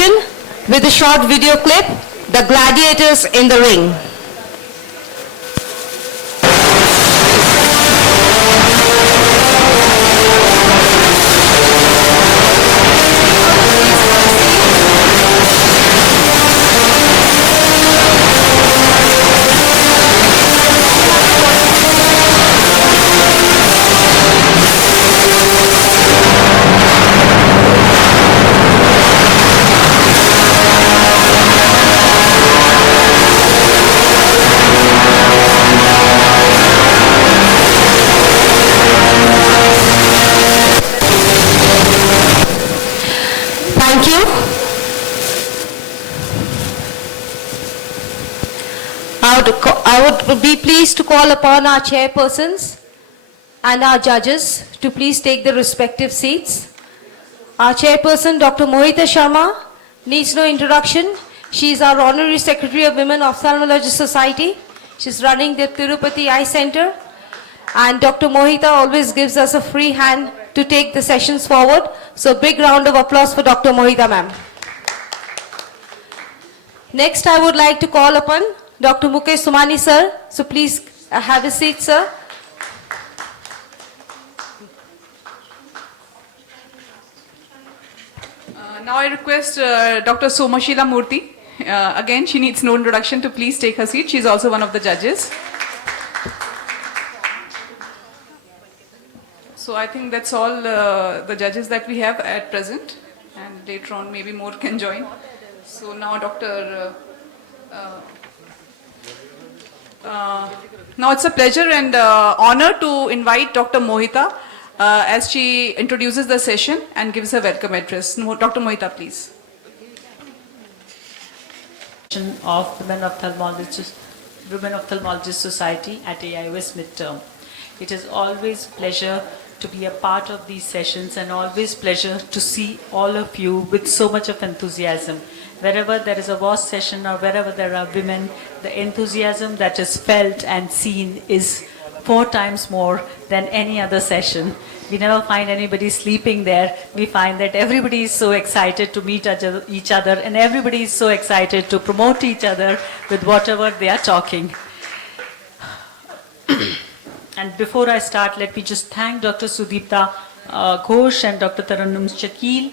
session with a short video clip, The Gladiators in the Ring. Thank you. I would be pleased to call upon our chairpersons and our judges to please take their respective seats. Our chairperson, Dr. Mohita Sharma, needs no introduction. She is our Honorary Secretary of Women Ophthalmologists Society. She's running the Tirupati Eye Center. And Dr. Mohita always gives us a free hand to take the sessions forward. So big round of applause for Dr. Mohita ma'am. Next I would like to call upon Dr. Mukesh Somani sir. So please have a seat sir. Now I request Dr. Somashila Murthy. Again, she needs no introduction to please take her seat. She is also one of the judges. So I think that's all the judges that we have at present, and later on maybe more can join. So now now it's a pleasure and honor to invite Dr. Mohita as she introduces the session and gives a welcome address. Dr. Mohita, please. Of Women Ophthalmologists Society at AIOS midterm. It is always pleasure to be a part of these sessions and always pleasure to see all of you with so much of enthusiasm. Wherever there is a WAS session or wherever there are women, the enthusiasm that is felt and seen is 4 times more than any other session. We never find anybody sleeping there. We find that everybody is so excited to meet each other and everybody is so excited to promote each other with whatever they are talking. And before I start, let me just thank Dr. Sudipta Ghosh and Dr. Tarannum Shakil.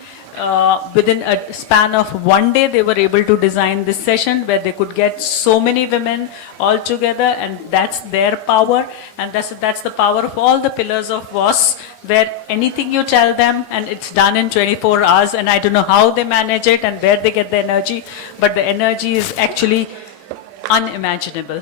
Within a span of 1 day, they were able to design this session where they could get so many women all together, and that's their power. And that's the power of all the pillars of WAS, where anything you tell them and it's done in 24 hours. And I don't know how they manage it and where they get the energy, but the energy is actually unimaginable.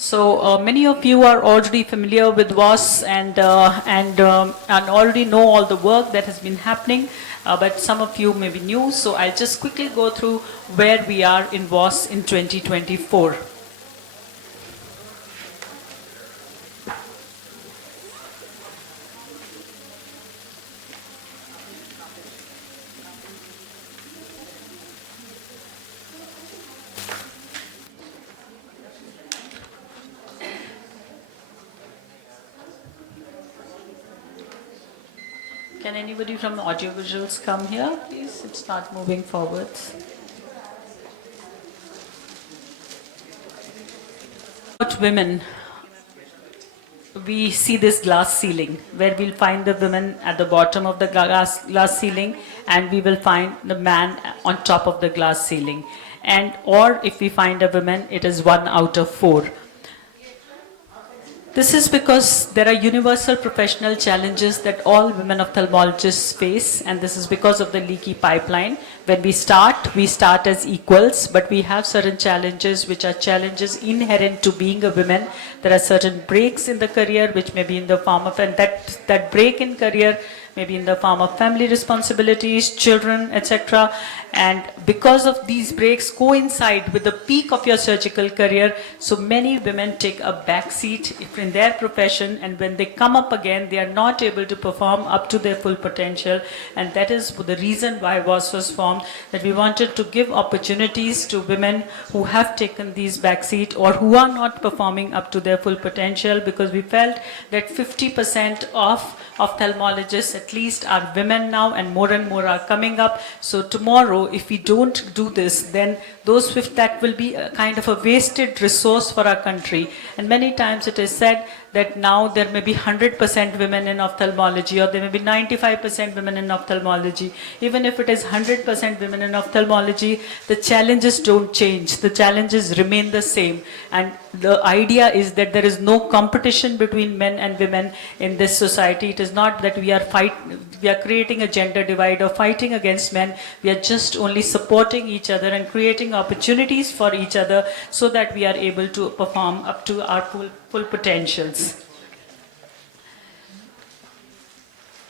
So many of you are already familiar with WAS and already know all the work that has been happening, but some of you may be new. So I'll just quickly go through where we are in WAS in 2024. Can anybody from the audiovisuals come here, please? It's not moving forward. About women, we see this glass ceiling, where we'll find the women at the bottom of the glass ceiling, and we will find the man on top of the glass ceiling. Or if we find a woman, it is 1 out of 4. This is because there are universal professional challenges that all women ophthalmologists face, and this is because of the leaky pipeline. When we start as equals, but we have certain challenges which are challenges inherent to being a woman. There are certain breaks in the career which may be in the form of, and that break in career may be in the form of family responsibilities, children, etc. And because of these breaks coincide with the peak of your surgical career, so many women take a back seat in their profession, and when they come up again, they are not able to perform up to their full potential. And that is the reason why WAS was formed, that we wanted to give opportunities to women who have taken these back seat or who are not performing up to their full potential, because we felt that 50% of ophthalmologists at least are women now, and more are coming up. So tomorrow, if we don't do this, then that will be a kind of a wasted resource for our country. And many times it is said that now there may be 100% women in ophthalmology, or there may be 95% women in ophthalmology. Even if it is 100% women in ophthalmology, the challenges don't change. The challenges remain the same. And the idea is that there is no competition between men and women in this society. It is not that we are creating a gender divide or fighting against men. We are just only supporting each other and creating opportunities for each other so that we are able to perform up to our full potentials.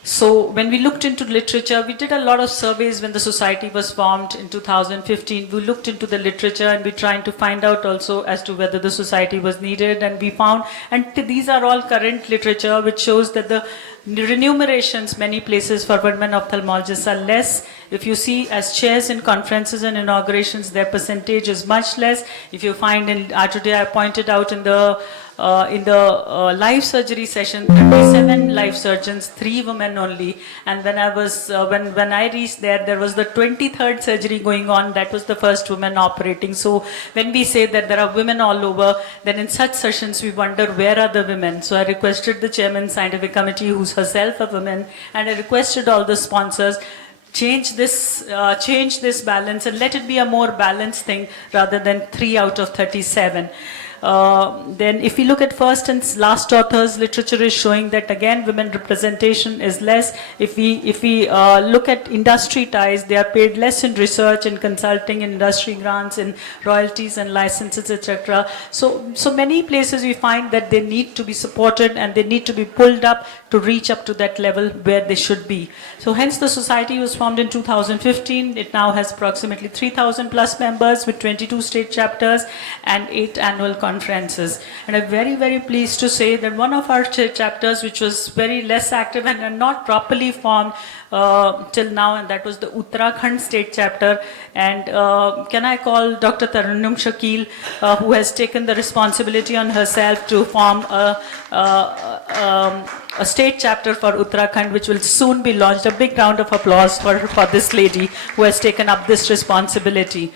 So when we looked into literature, we did a lot of surveys when the society was formed in 2015. We looked into the literature and we tried to find out also as to whether the society was needed, and we found, and these are all current literature, which shows that the remunerations many places for women ophthalmologists are less. If you see as chairs in conferences and inaugurations, their percentage is much less. If you find today I pointed out in the live surgery session, 37 live surgeons, 3 women only. And when I was when I reached there was the 23rd surgery going on. That was the first woman operating. So when we say that there are women all over, then in such sessions we wonder, where are the women? So I requested the chairman scientific committee, who's herself a woman, and I requested all the sponsors, change this balance and let it be a more balanced thing rather than 3 out of 37. Then if we look at first and last authors, literature is showing that again women representation is less. If we look at industry ties, they are paid less in research and consulting, in industry grants, in royalties and licenses, etc. So many places we find that they need to be supported and they need to be pulled up to reach up to that level where they should be. So hence the society was formed in 2015. It now has approximately 3,000 plus members with 22 state chapters and 8 annual conferences. And I'm very, very pleased to say that one of our chapters, which was very less active and not properly formed till now, and that was the Uttarakhand state chapter. And can I call Dr. Tarannum Shakil, who has taken the responsibility on herself to form a state chapter for Uttarakhand, which will soon be launched. A big round of applause for this lady who has taken up this responsibility.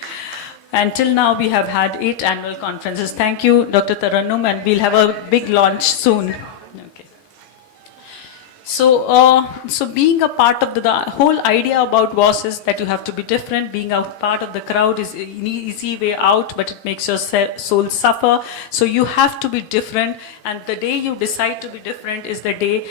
And till now, we have had 8 annual conferences. Thank you, Dr. Tarannum, and we'll have a big launch soon. Okay. So being a part of the whole idea about WAS is that you have to be different. Being a part of the crowd is an easy way out, but it makes your soul suffer. So you have to be different, and the day you decide to be different is the day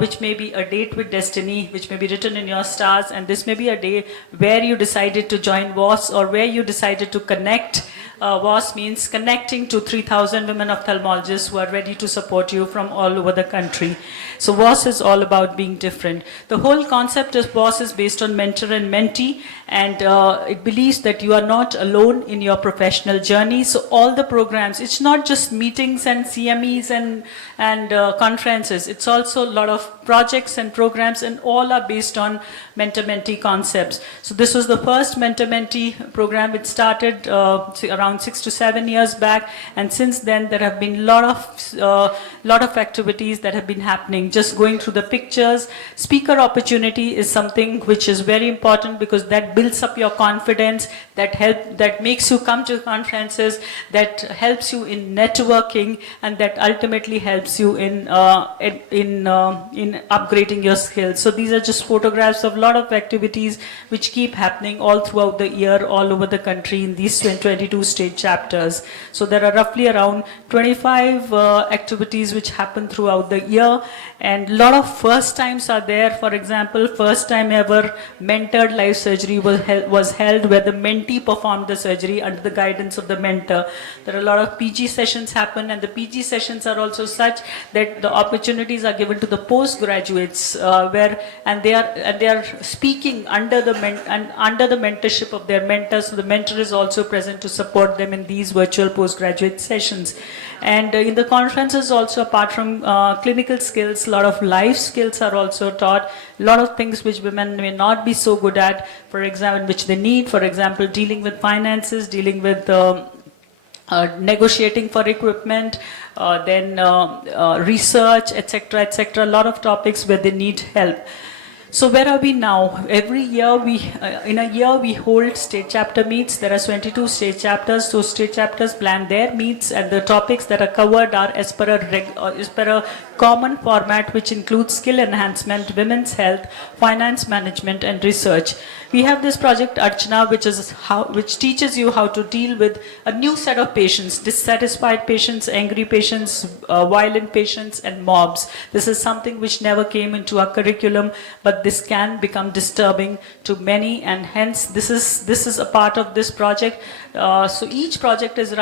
which may be a date with destiny, which may be written in your stars, and this may be a day where you decided to join WAS or where you decided to connect. WAS means connecting to 3,000 women ophthalmologists who are ready to support you from all over the country. So WAS is all about being different. The whole concept of WAS is based on mentor and mentee, and it believes that you are not alone in your professional journey. So all the programs, it's not just meetings and CMEs and conferences. It's also a lot of projects and programs, and all are based on mentor-mentee concepts. So this was the first mentor-mentee program. It started around 6 to 7 years back, and since then there have been lot of activities that have been happening. Just going through the pictures, speaker opportunity is something which is very important, because that builds up your confidence, that makes you come to conferences, that helps you in networking, and that ultimately helps you in upgrading your skills. So these are just photographs of a lot of activities which keep happening all throughout the year, all over the country in these 22 state chapters. So there are roughly around 25 activities which happen throughout the year, and a lot of first times are there. For example, first time ever mentored live surgery was held where the mentee performed the surgery under the guidance of the mentor. There are a lot of PG sessions happen, and the PG sessions are also such that the opportunities are given to the postgraduates they are speaking under the mentorship of their mentors. So the mentor is also present to support them in these virtual postgraduate sessions. And in the conferences also, apart from clinical skills, a lot of life skills are also taught. A lot of things which women may not be so good at, for example, which they need, for example, dealing with finances, dealing with negotiating for equipment, research, etc., etc. A lot of topics where they need help. So where are we now? Every year in a year we hold state chapter meets. There are 22 state chapters. So state chapters plan their meets, and the topics that are covered are as per a common format which includes skill enhancement, women's health, finance management, and research. We have this project Archana, which teaches you how to deal with a new set of patients: dissatisfied patients, angry patients, violent patients, and mobs. This is something which never came into our curriculum, but this can become disturbing to many, and hence this is a part of this project. So each project is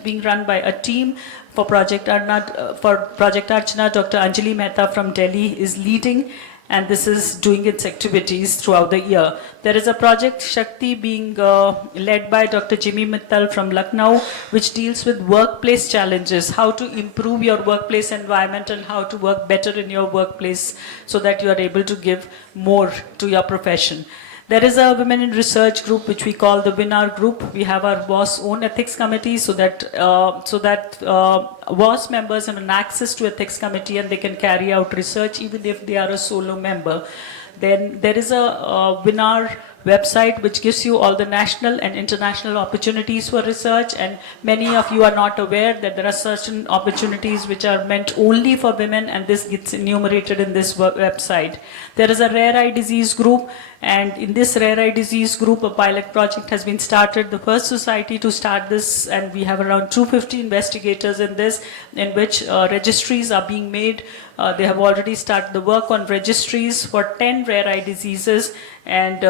being run by a team. For Project Archana, Dr. Anjali Mehta from Delhi is leading, and this is doing its activities throughout the year. There is a Project Shakti being led by Dr. Jimmy Mittal from Lucknow, which deals with workplace challenges, how to improve your workplace environment and how to work better in your workplace so that you are able to give more to your profession. There is a Women in Research group which we call the WINR group. We have our WAS own ethics committee so that WAS members have an access to ethics committee and they can carry out research even if they are a solo member. Then there is a WINR website which gives you all the national and international opportunities for research, and many of you are not aware that there are certain opportunities which are meant only for women, and this gets enumerated in this website. There is a rare eye disease group, and in this rare eye disease group a pilot project has been started, the first society to start this, and we have around 250 investigators in this, in which registries are being made. They have already started the work on registries for 10 rare eye diseases, and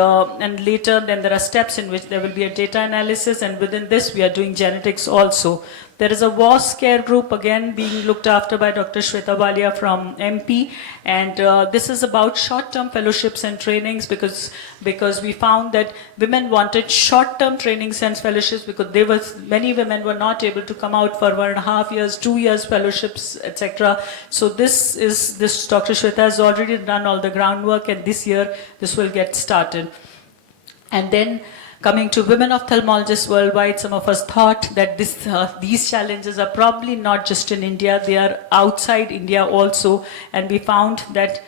later then there are steps in which there will be a data analysis, and within this we are doing genetics also. There is a WAS care group again being looked after by Dr. Shweta Walia from MP, and this is about short-term fellowships and trainings because we found that women wanted short-term trainings and fellowships because many women were not able to come out for 1.5 years, 2 years fellowships, etc. So this Dr. Shweta has already done all the groundwork, and this year this will get started. And then coming to women ophthalmologists worldwide, some of us thought that these challenges are probably not just in India, they are outside India also, and we found that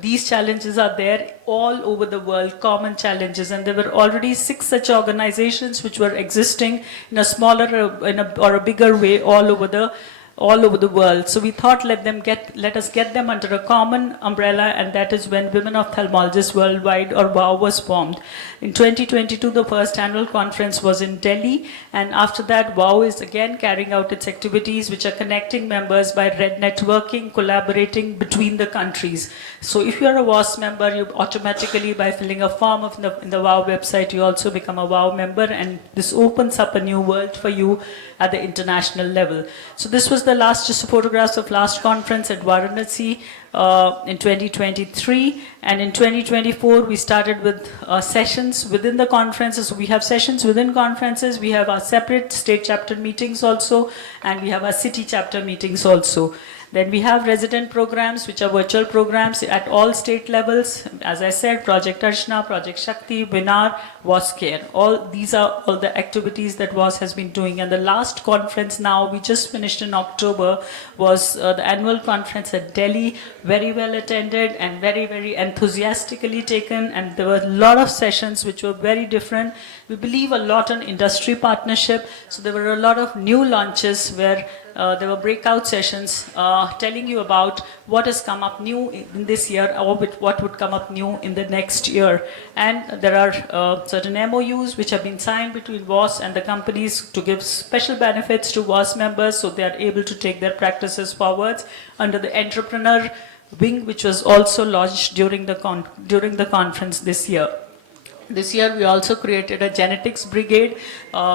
these challenges are there all over the world, common challenges, and there were already 6 such organizations which were existing in a smaller or a bigger way all over the world. So we thought let us get them under a common umbrella, and that is when Women Ophthalmologists Worldwide, or WOW, was formed. In 2022, the first annual conference was in Delhi, and after that WOW is again carrying out its activities which are connecting members by networking, collaborating between the countries. So if you are a WAS member, you automatically, by filling a form in the WOW website, you also become a WOW member, and this opens up a new world for you at the international level. So this was just photographs of last conference at Varanasi in 2023, and in 2024 we started with sessions within the conferences. So we have sessions within conferences, we have our separate state chapter meetings also, and we have our city chapter meetings also. Then we have resident programs, which are virtual programs at all state levels. As I said, Project Archana, Project Shakti, WINR, WAS Care. These are all the activities that WAS has been doing. And the last conference now, we just finished in October, was the annual conference at Delhi. Very well attended and very, very enthusiastically taken. And there were a lot of sessions which were very different. We believe a lot on industry partnership. So there were a lot of new launches where there were breakout sessions telling you about what has come up new in this year or what would come up new in the next year. And there are certain MOUs which have been signed between WAS and the companies to give special benefits to WAS members so they are able to take their practices forwards under the entrepreneur wing, which was also launched during the conference this year. This year, we also created a genetics brigade,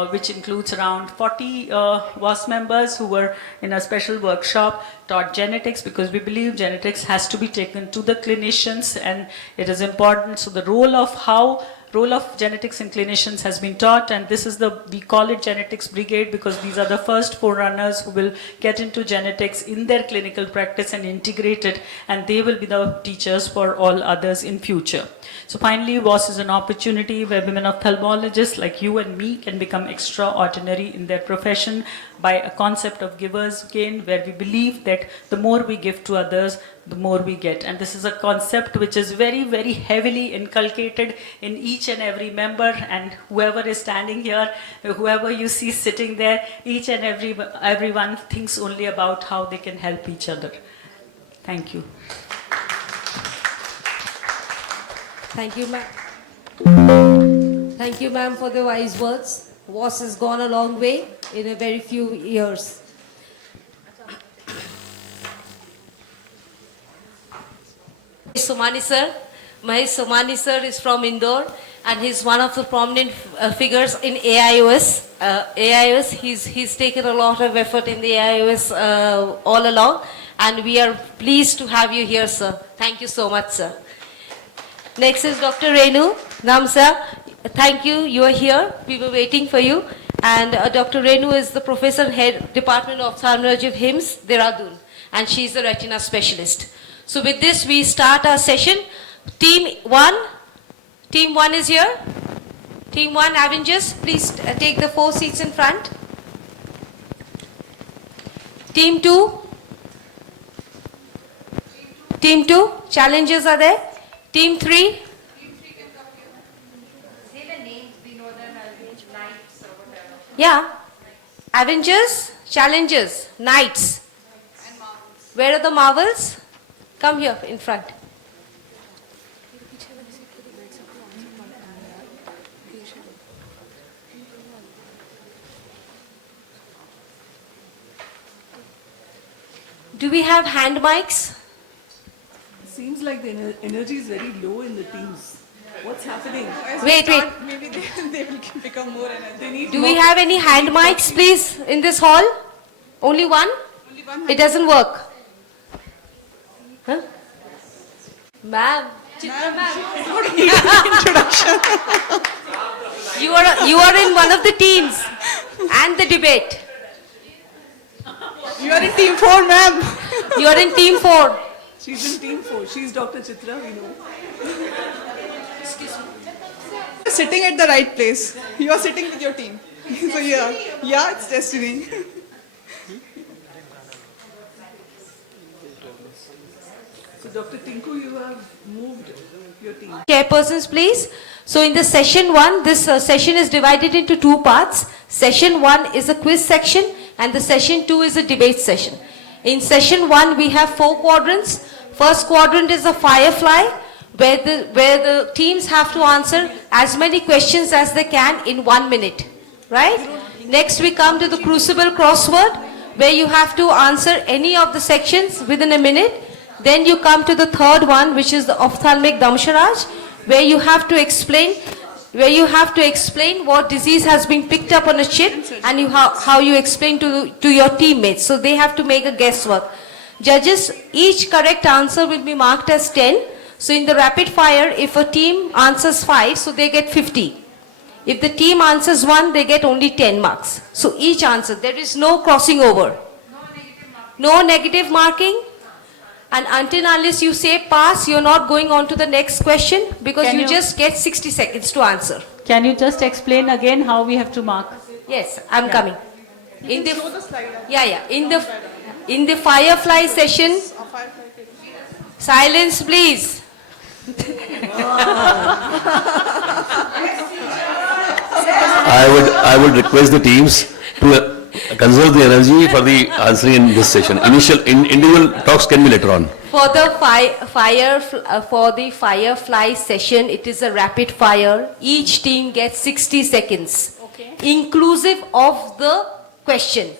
which includes around 40 WAS members who were in a special workshop, taught genetics, because we believe genetics has to be taken to the clinicians and it is important. So the role of genetics in clinicians has been taught, and this is we call it genetics brigade because these are the first forerunners who will get into genetics in their clinical practice and integrate it, and they will be the teachers for all others in future. So finally, WAS is an opportunity where women ophthalmologists like you and me can become extraordinary in their profession by a concept of givers gain, where we believe that the more we give to others, the more we get. And this is a concept which is very, very heavily inculcated in each and every member, and whoever is standing here, whoever you see sitting there, each and everyone thinks only about how they can help each other. Thank you. Thank you, ma'am. Thank you, ma'am, for the wise words. WAS has gone a long way in a very few years. Somani sir. Mahesh Somani sir is from Indore and he's one of the prominent figures in AIOS. He's taken a lot of effort in the AIOS all along, and we are pleased to have you here, sir. Thank you so much, sir. Next is Dr. Renu Namsa. Thank you, you are here. We were waiting for you. And Dr. Renu is the Professor Head, Department of Ophthalmology of HIMSS, Dehradun. And she's the retina specialist. So with this, we start our session. Team 1 is here. Team 1, Avengers, please take the 4 seats in front. Team 2. Team 2, challengers are there. Team 3. Say the names, we know them as Knights or whatever. Yeah. Avengers, challengers, Knights. And Marvels. Where are the Marvels? Come here in front. Do we have hand mics? Seems like the energy is very low in the teams. What's happening? Wait. Maybe they will become more energetic. Do we have any hand mics, please, in this hall? Only one? Only one. It doesn't work. Huh? Ma'am. Chitra ma'am. You are in one of the teams and the debate. You are in team 4, ma'am. You are in team 4. She's in team 4. She's Dr. Chitra, we know. Sitting at the right place. You are sitting with your team. So yeah, it's destiny. So Dr. Tinku, you have moved your team. Chairpersons, please. So in the session 1, this session is divided into 2 parts. Session 1 is a quiz section and the session 2 is a debate session. In session 1, we have 4 quadrants. First quadrant is a firefly, where the teams have to answer as many questions as they can in 1 minute. Right? Next, we come to the crucible crossword, where you have to answer any of the sections within a minute. Then you come to the third one, which is the ophthalmic damsharaj, where you have to explain what disease has been picked up on a chip and how you explain to your teammates. So they have to make a guesswork. Judges, each correct answer will be marked as 10. So in the rapid fire, if a team answers 5, so they get 50. If the team answers 1, they get only 10 marks. So each answer, there is no crossing over. No negative marking. And until unless you say pass, you're not going on to the next question because Can you you- just get 60 seconds to answer. Can you just explain again how we have to mark? Yes, I'm coming. In the Show the slide. in the firefly session, silence please. I would request the teams conserve the energy for the answering in this session. Individual talks can be later on. For the firefly session, it is a rapid fire. Each team gets 60 seconds. Okay. Inclusive of the question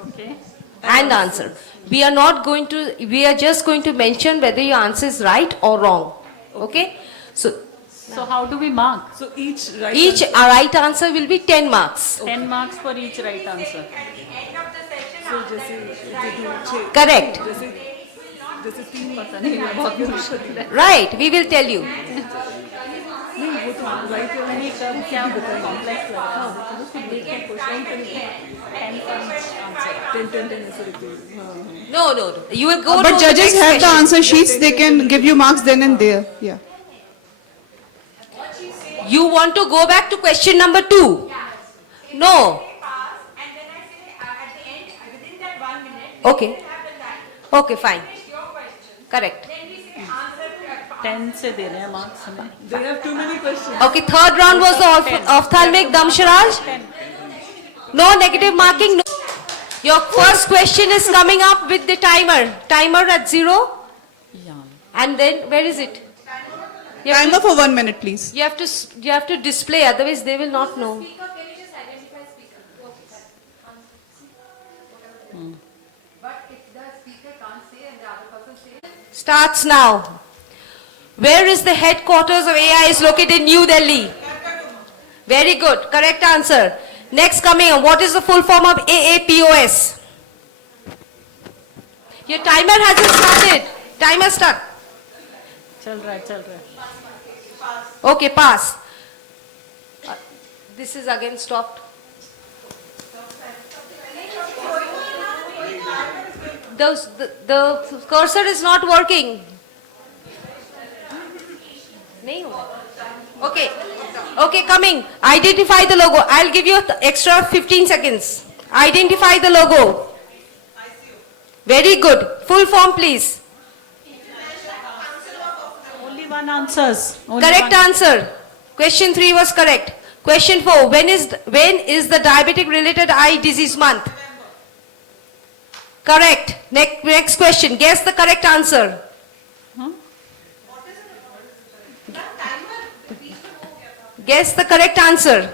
Okay. and answer. We are just going to mention whether your answer is right or wrong. Okay? So So how do we mark? So each right each answer- right answer will be 10 marks. 10 marks for each right answer. So जैसे they do छः- Correct. जैसे 3 पता नहीं है बहुत मुश्किल है Right, we will tell you. नहीं वो तो राइट है नहीं कब क्या कॉम्प्लेक्स लग रहा है देखिए क्वेश्चन तो नहीं 10 for each answer. 10 ऐसे रखते हैं हाँ हाँ No. You will go to But the judges next have the question. answer sheets, they can give you marks then and there, yeah. You want to go back to question number 2? No. Okay. Okay, fine. Correct. 10 से दे रहे हैं marks हमें. they have too many questions Okay, third round was the ophthalmic Damsharaj. 10. No negative marking. No. Your first question is coming up with the timer. Timer at 0. Yeah. And then, where is it? You have Timer for 1 minute, please. You have to display, otherwise they will not know. Starts now. Where is the headquarters of AI is located in New Delhi? Very good. Correct answer. Next coming on, what is the full form of AAPOS? Your timer hasn't started. Timer start. चल रहा है. Okay, pass. This is again stopped. The cursor is not working. नहीं हो रहा. Okay, coming. Identify the logo. I'll give you extra 15 seconds. Identify the logo. Very good. Full form, please. Only one answers. Only Correct one. answer. Question 3 was correct. Question 4. When is the diabetic related eye disease month? Correct. Next question. Guess the correct answer. Guess the correct answer.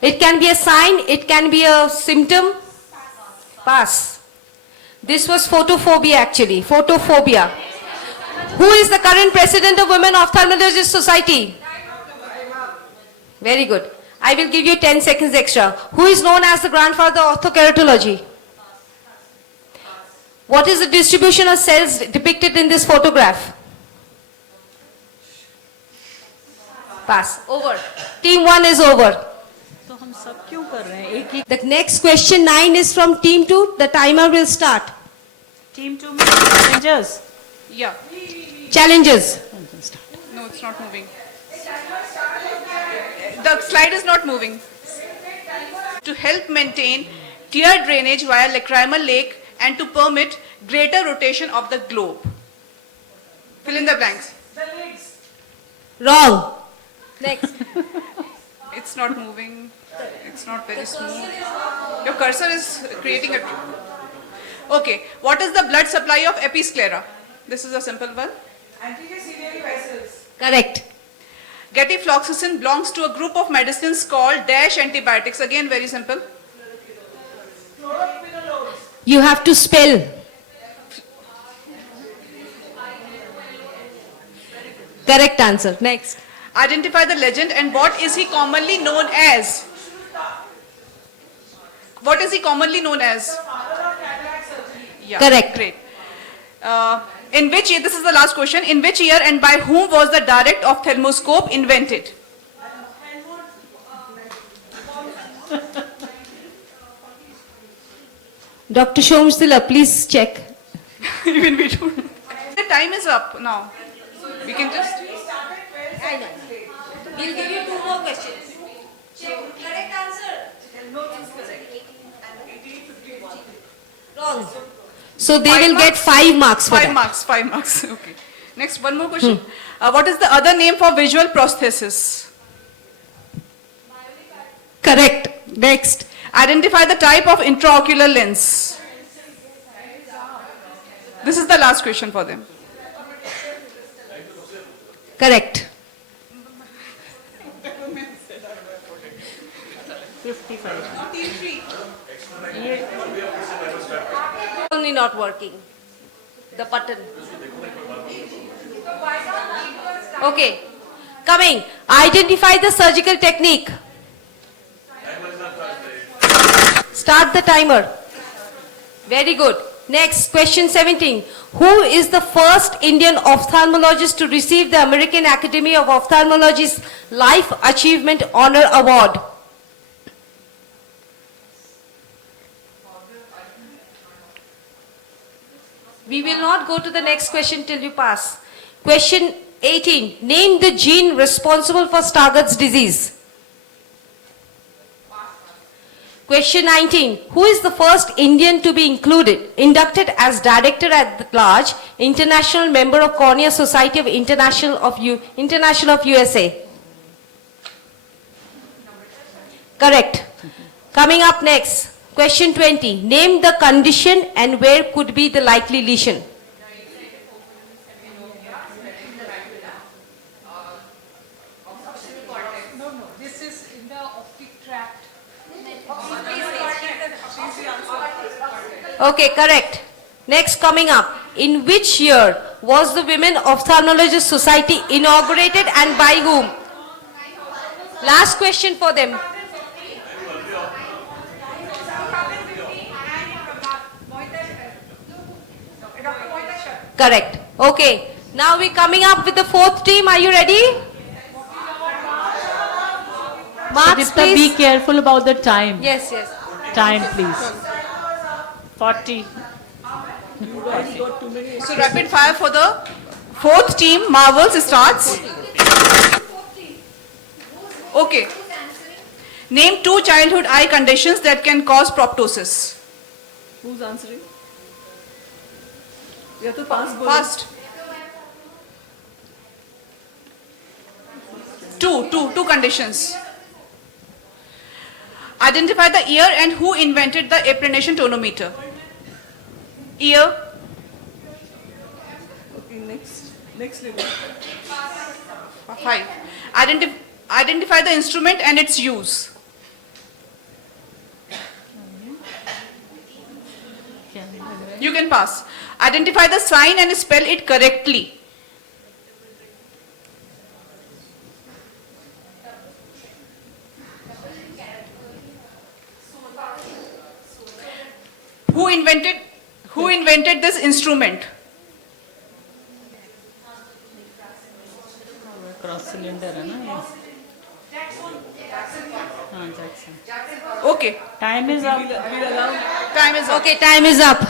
It can be a sign, it can be a symptom. Pass. This was photophobia actually. Photophobia. Who is the current president of Women Ophthalmologists Society? Very good. I will give you 10 seconds extra. Who is known as the grandfather of orthokeratology? What is the distribution of cells depicted in this photograph? Pass. Over. Team 1 is over. तो हम सब क्यों कर रहे हैं एक ही The next question 9 is from team 2. The timer will start. team 2 में challengers. Yeah, Challenges. no, it's not moving. The slide is not moving. To help maintain tear drainage via lacrimal lake and to permit greater rotation of the globe. Fill in the blanks. Wrong. Next. It's not moving. It's not very smooth. Your cursor is creating a... Okay, what is the blood supply of episclera? This is a simple one. Correct. Getafloxacin belongs to a group of medicines called dash antibiotics. Again, very simple. You have to spell. Correct answer. Next. Identify the legend and what is he commonly known as? What is he commonly known as? Yeah, Correct. Great. In which year, this is the last question, in which year and by whom was the direct ophthalmoscope invented? Dr. Shomsila, please check. Even we don't. The time is up now. We can just... I know. We'll give you 2 more questions. Check. Correct answer. Wrong. So they will get 5 marks for that. 5 marks. Okay. Next, one more question. What is the other name for visual prosthesis? Correct. Next. Identify the type of intraocular lens. This is the last question for them. Correct. 55. Only not working. The button. Okay. Coming. Identify the surgical technique. Start the timer. Very good. Next, question 17. Who is the first Indian ophthalmologist to receive the American Academy of Ophthalmology's Life Achievement Honor Award? We will not go to the next question till you pass. Question 18. Name the gene responsible for Stargardt's disease. Question 19. Who is the first Indian to be inducted as Director at Large, International Member of Cornea Society of International of USA? Correct. Coming up next. Question 20. Name the condition and where could be the likely lesion. This is in the optic tract. Okay, correct. Next coming up. In which year was the Women Ophthalmologist Society inaugurated and by whom? Last question for them. Correct. Okay. Now we're coming up with the fourth team. Are you ready? Marks, Sudipta, be please. careful about the time. Yes, yes. Time, please. 40. So rapid fire for the fourth team, Marvels, starts. Okay. Name 2 childhood eye conditions that can cause proptosis. Who's answering? You have to pass. Fast. Two conditions. Identify the year and who invented the apprenation tonometer. Year. Okay, next level. 5. Identify the instrument and its use. You can pass. Identify the sign and spell it correctly. Who invented this instrument? Cross cylinder, है ना ये? हाँ, Jackson. Okay. Time is up. We'll allow. Time is up. Okay, time is up.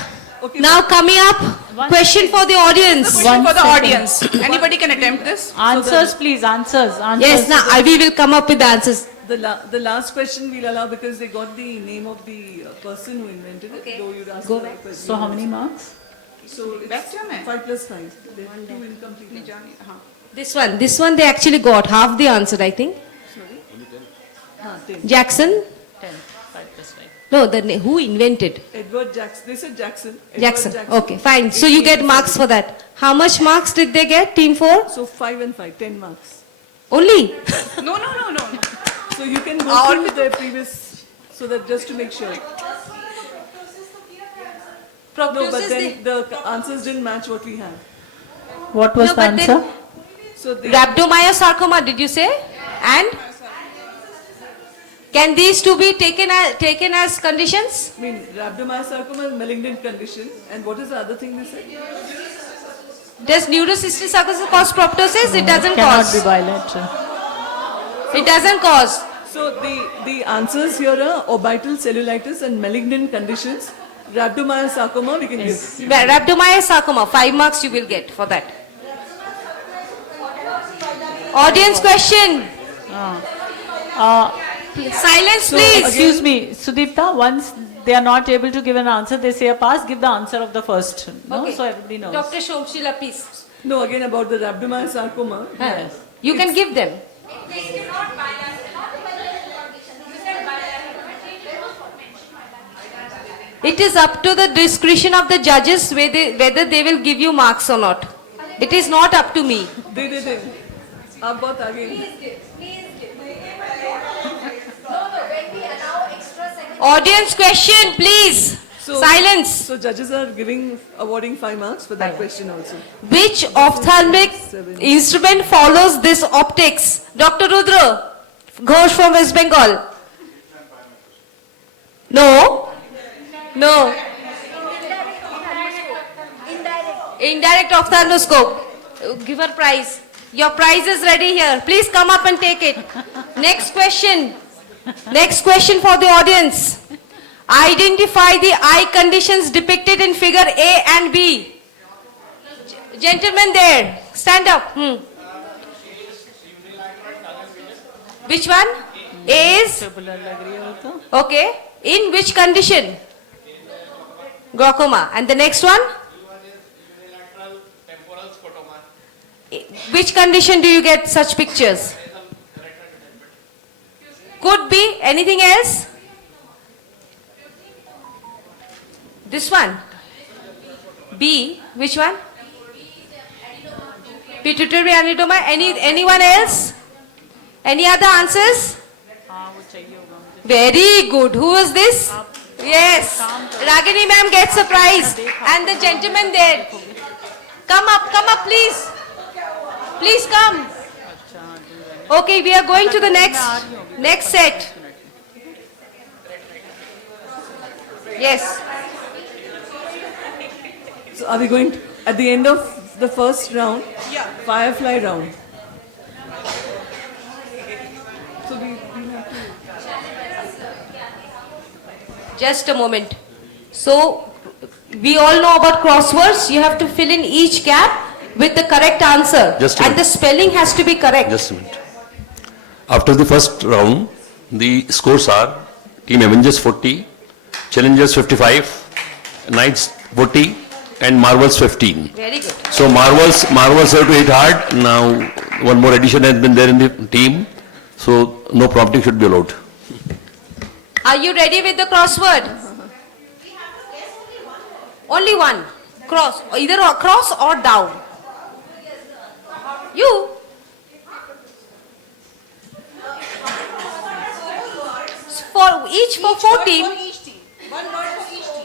Okay, Now coming up, One question for the audience. Question One for the second. audience. Anybody can attempt this? Answers, please. Answers. Yes, now we will come up with the answers. The last question we'll allow because they got the name of the person who invented it. Though you'd asked the right person. So how many marks? So Back it's to you, ma'am. 5 plus 5. There are 2 incomplete. हाँ. This one they actually got half the answer, I think. Sorry? 10. Jackson? 10. 5 plus 5. No, who invented? Edward Jackson. They said Jackson. Edward Jackson. Okay, fine. So you get marks for that. How much marks did they get, team 4? So 5 and 5, 10 marks. Only? No. So you can go Or- through the previous, so that just to make sure. No, but then the answers didn't match what we had. What was No, the but then- answer? So they, Rhabdomyosarcoma, did you say? And? Can these two be taken as conditions? I mean, rhabdomyosarcoma is malignant condition. And what is the other thing they said? Does neurocystic sarcoidosis cause proptosis? It doesn't Cannot cause. be bilateral. It doesn't cause. So the answers here are orbital cellulitis and malignant conditions. Rhabdomyosarcoma we can give. Rhabdomyosarcoma, 5 marks you will get for that. Audience question. Silence, please. Excuse me, Sudipta, once they are not able to give an answer, they say a pass, give the answer of the first. No, Okay. so everybody knows. Dr. Shomshila, please. No, again about the rhabdomyosarcoma. Yes. You can give them. It is up to the discretion of the judges whether they will give you marks or not. It is not up to me. दे आप बहुत आगे हैं। Audience question, please. Silence. So judges are awarding 5 marks for that question also. Which ophthalmic instrument follows this optics? Dr. Rudra Ghosh from West Bengal. No. No. Indirect ophthalmoscope. Give her prize. Your prize is ready here. Please come up and take it. Next question. Next question for the audience. Identify the eye conditions depicted in figure A and B. Gentlemen there, stand up. Which one? A is? Okay. In which condition? Glaucoma. And the next one? Which condition do you get such pictures? Could be anything else? This one? B, which one? Pituitary adenoma. Anyone else? Any other answers? Very good. Who is this? Yes. Ragini ma'am gets a prize. And the gentleman there. Come up please. Please come. Okay, we are going to the next set. Yes. So are we going at the end of the first round? Yeah. Firefly round. So we have to... Just a moment. So, we all know about crosswords. You have to fill in each gap with the correct answer. Just a and minute. the spelling has to be correct. Just a minute. After the first round, the scores are Team Avengers 40, Challengers 55, Knights 40, and Marvels 15. Very good. So Marvels have to hit hard. Now, one more addition has been there in the team, so no prompting should be allowed. Are you ready with the crossword? Only one. Cross. Either across or down. You. For 4 team.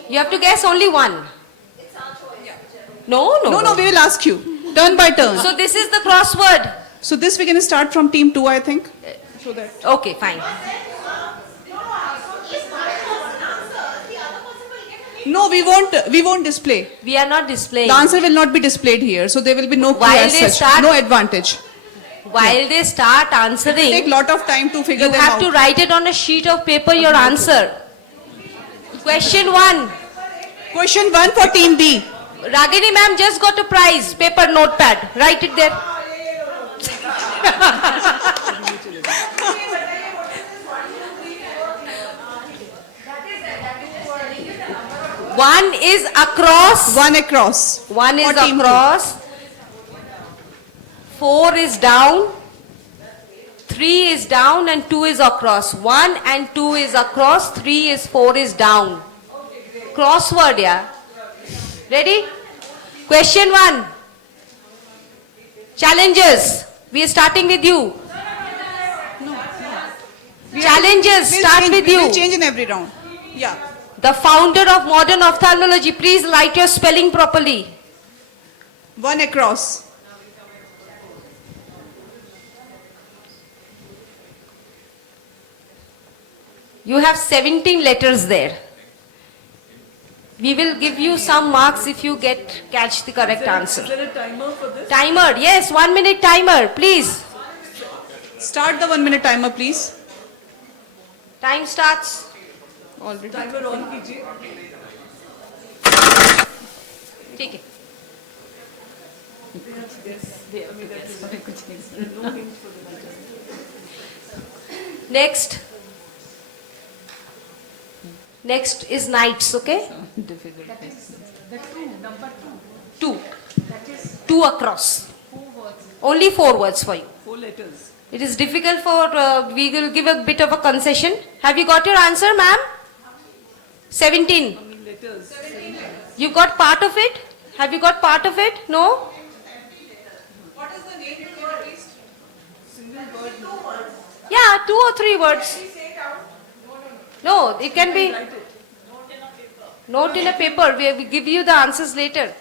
You have to guess only one. No, we will ask you. Turn by turn. So this is the crossword. So this we can start from team 2, I think. So that. Okay, fine. No, we won't display. We are not displaying. The answer will not be displayed here, so there will be no clue While as they such. start- No advantage. While they start answering, Take lot of time to figure you them have out. to write it on a sheet of paper, your answer. Question 1. Question 1 for team B. Ragini ma'am just got a prize, paper notepad. Write it there. One is across. 1 across. One is For team two. across. 4 is down. 3 is down and 2 is across. 1 and 2 is across. 3 is 4 is down. Crossword, yeah. Ready? Question 1. Challenges. We are starting with you. Challenges, start with We will you. change in every round. Yeah. The founder of modern ophthalmology, please write your spelling properly. 1 across. You have 17 letters there. We will give you some marks if you catch the correct answer. Is there a timer for this? Timer, yes, 1 minute timer, please. Start the 1 minute timer, please. Time starts. Already. Timer on कीजिए. Take it. Next. Next is knights, okay? Two. Two across. Only 4 words for you. 4 letters. It is difficult for, we will give a bit of a concession. Have you got your answer, ma'am? 17. letters. You got part of it? Have you got part of it? No? What is the name? Can you please? Yeah, 2 or 3 words. No, it can be. Note in a paper. We will give you the answers later.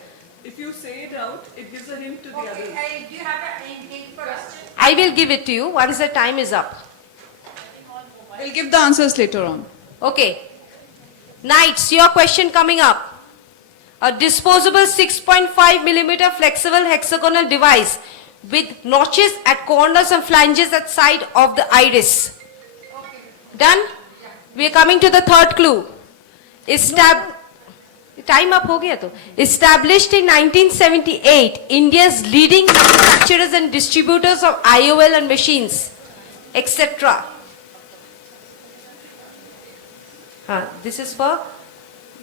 If you say it out, it gives a hint to the others. Do you have anything for us? I will give it to you once the time is up. We'll give the answers later on. Okay. Knights, your question coming up. A disposable 6.5 millimeter flexible hexagonal device with notches at corners and flanges at side of the iris. Done? We are coming to the third clue. Time up ho gaya to. Established in 1978, India's leading manufacturers and distributors of IOL and machines, etc. This is for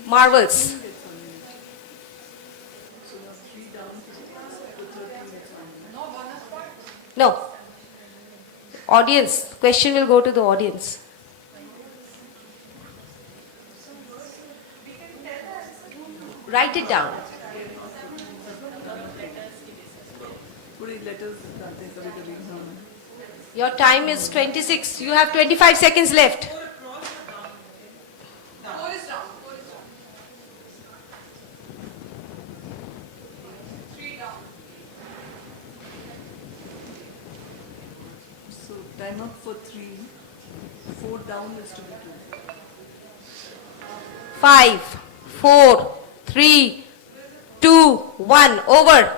marvels. No. Audience. Question will go to the audience. Write it down. पूरी letters डालते हैं कभी-कभी, हाँ. Your time is 26. You have 25 seconds left. So time up for 3. 4 down is to be 2. 5, 4, 3, 2, 1. Over.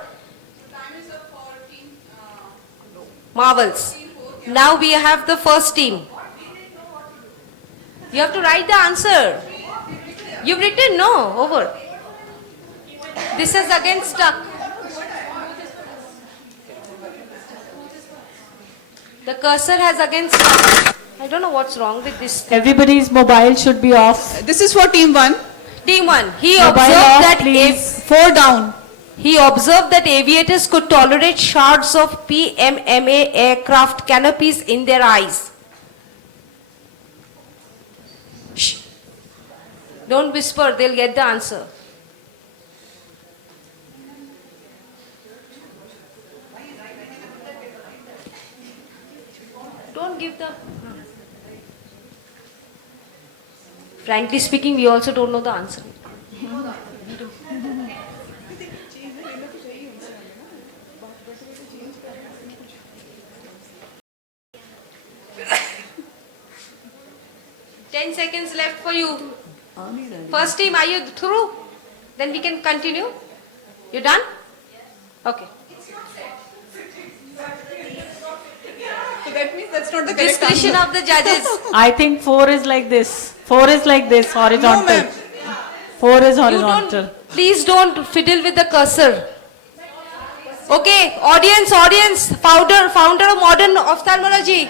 Marvels. Now we have the first team. You have to write the answer. You've written no. Over. This is again stuck. The cursor has again stuck. I don't know what's wrong with this. Everybody's mobile should be off. This is for team 1. Team 1. He Mobile observed off, that please. 4 down. He observed that aviators could tolerate shards of PMMA aircraft canopies in their eyes. Shh. Don't whisper, they'll get the answer. Don't give the... Frankly speaking, we also don't know the answer. 10 seconds left for you. First team, are you through? Then we can continue. You done? Okay. So that means that's not the correct Discretion answer. of the judges. I think 4 is like this. 4 is like this, horizontal. ma'am. 4 is You horizontal. don't, please don't fiddle with the cursor. Okay, audience, founder of modern ophthalmology.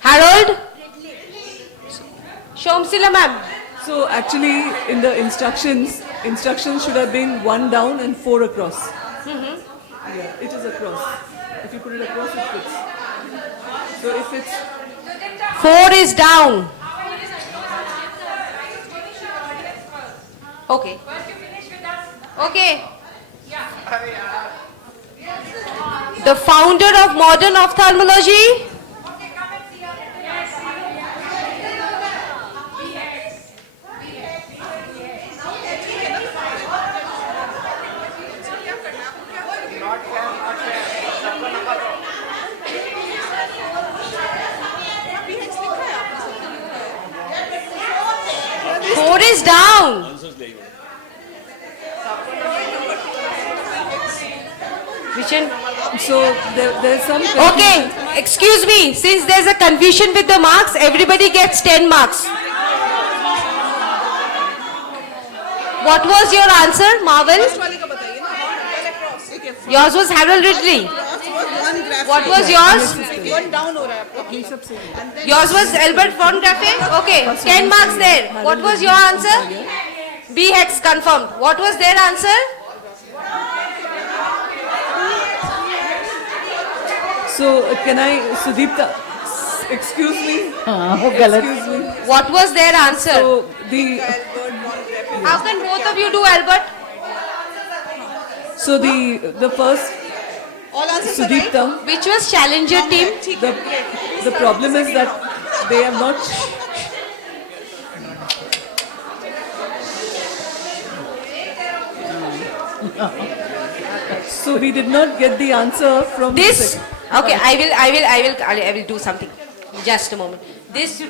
Harold? Shomsila ma'am. So actually, in the instructions should have been 1 down and 4 across. Yeah, it is across. If you put it across, it fits. So if it's 4 is down. Okay. Okay. The founder of modern ophthalmology. Four is down. Which one? so there's some Okay, excuse me. Since there's a confusion with the marks, everybody gets 10 marks. What was your answer, Marvel? वाले का बताइए ना. All across. ठीक है. Yours was Harold Ridley. One graph. What was yours? One down हो रहा है आपका. Yours was Albert von Graffe? Okay, 10 marks there. What was your answer? B Hex confirmed. What was their answer? So can I, Sudeepta, excuse me. वो गलत Excuse me. What was their answer? So the How can both of you do, Albert? so the first All answers are right? Sudeepta, Which was challenger team? the problem is that they have not. So we did not get the answer from This, okay, I will do something. Just a moment. This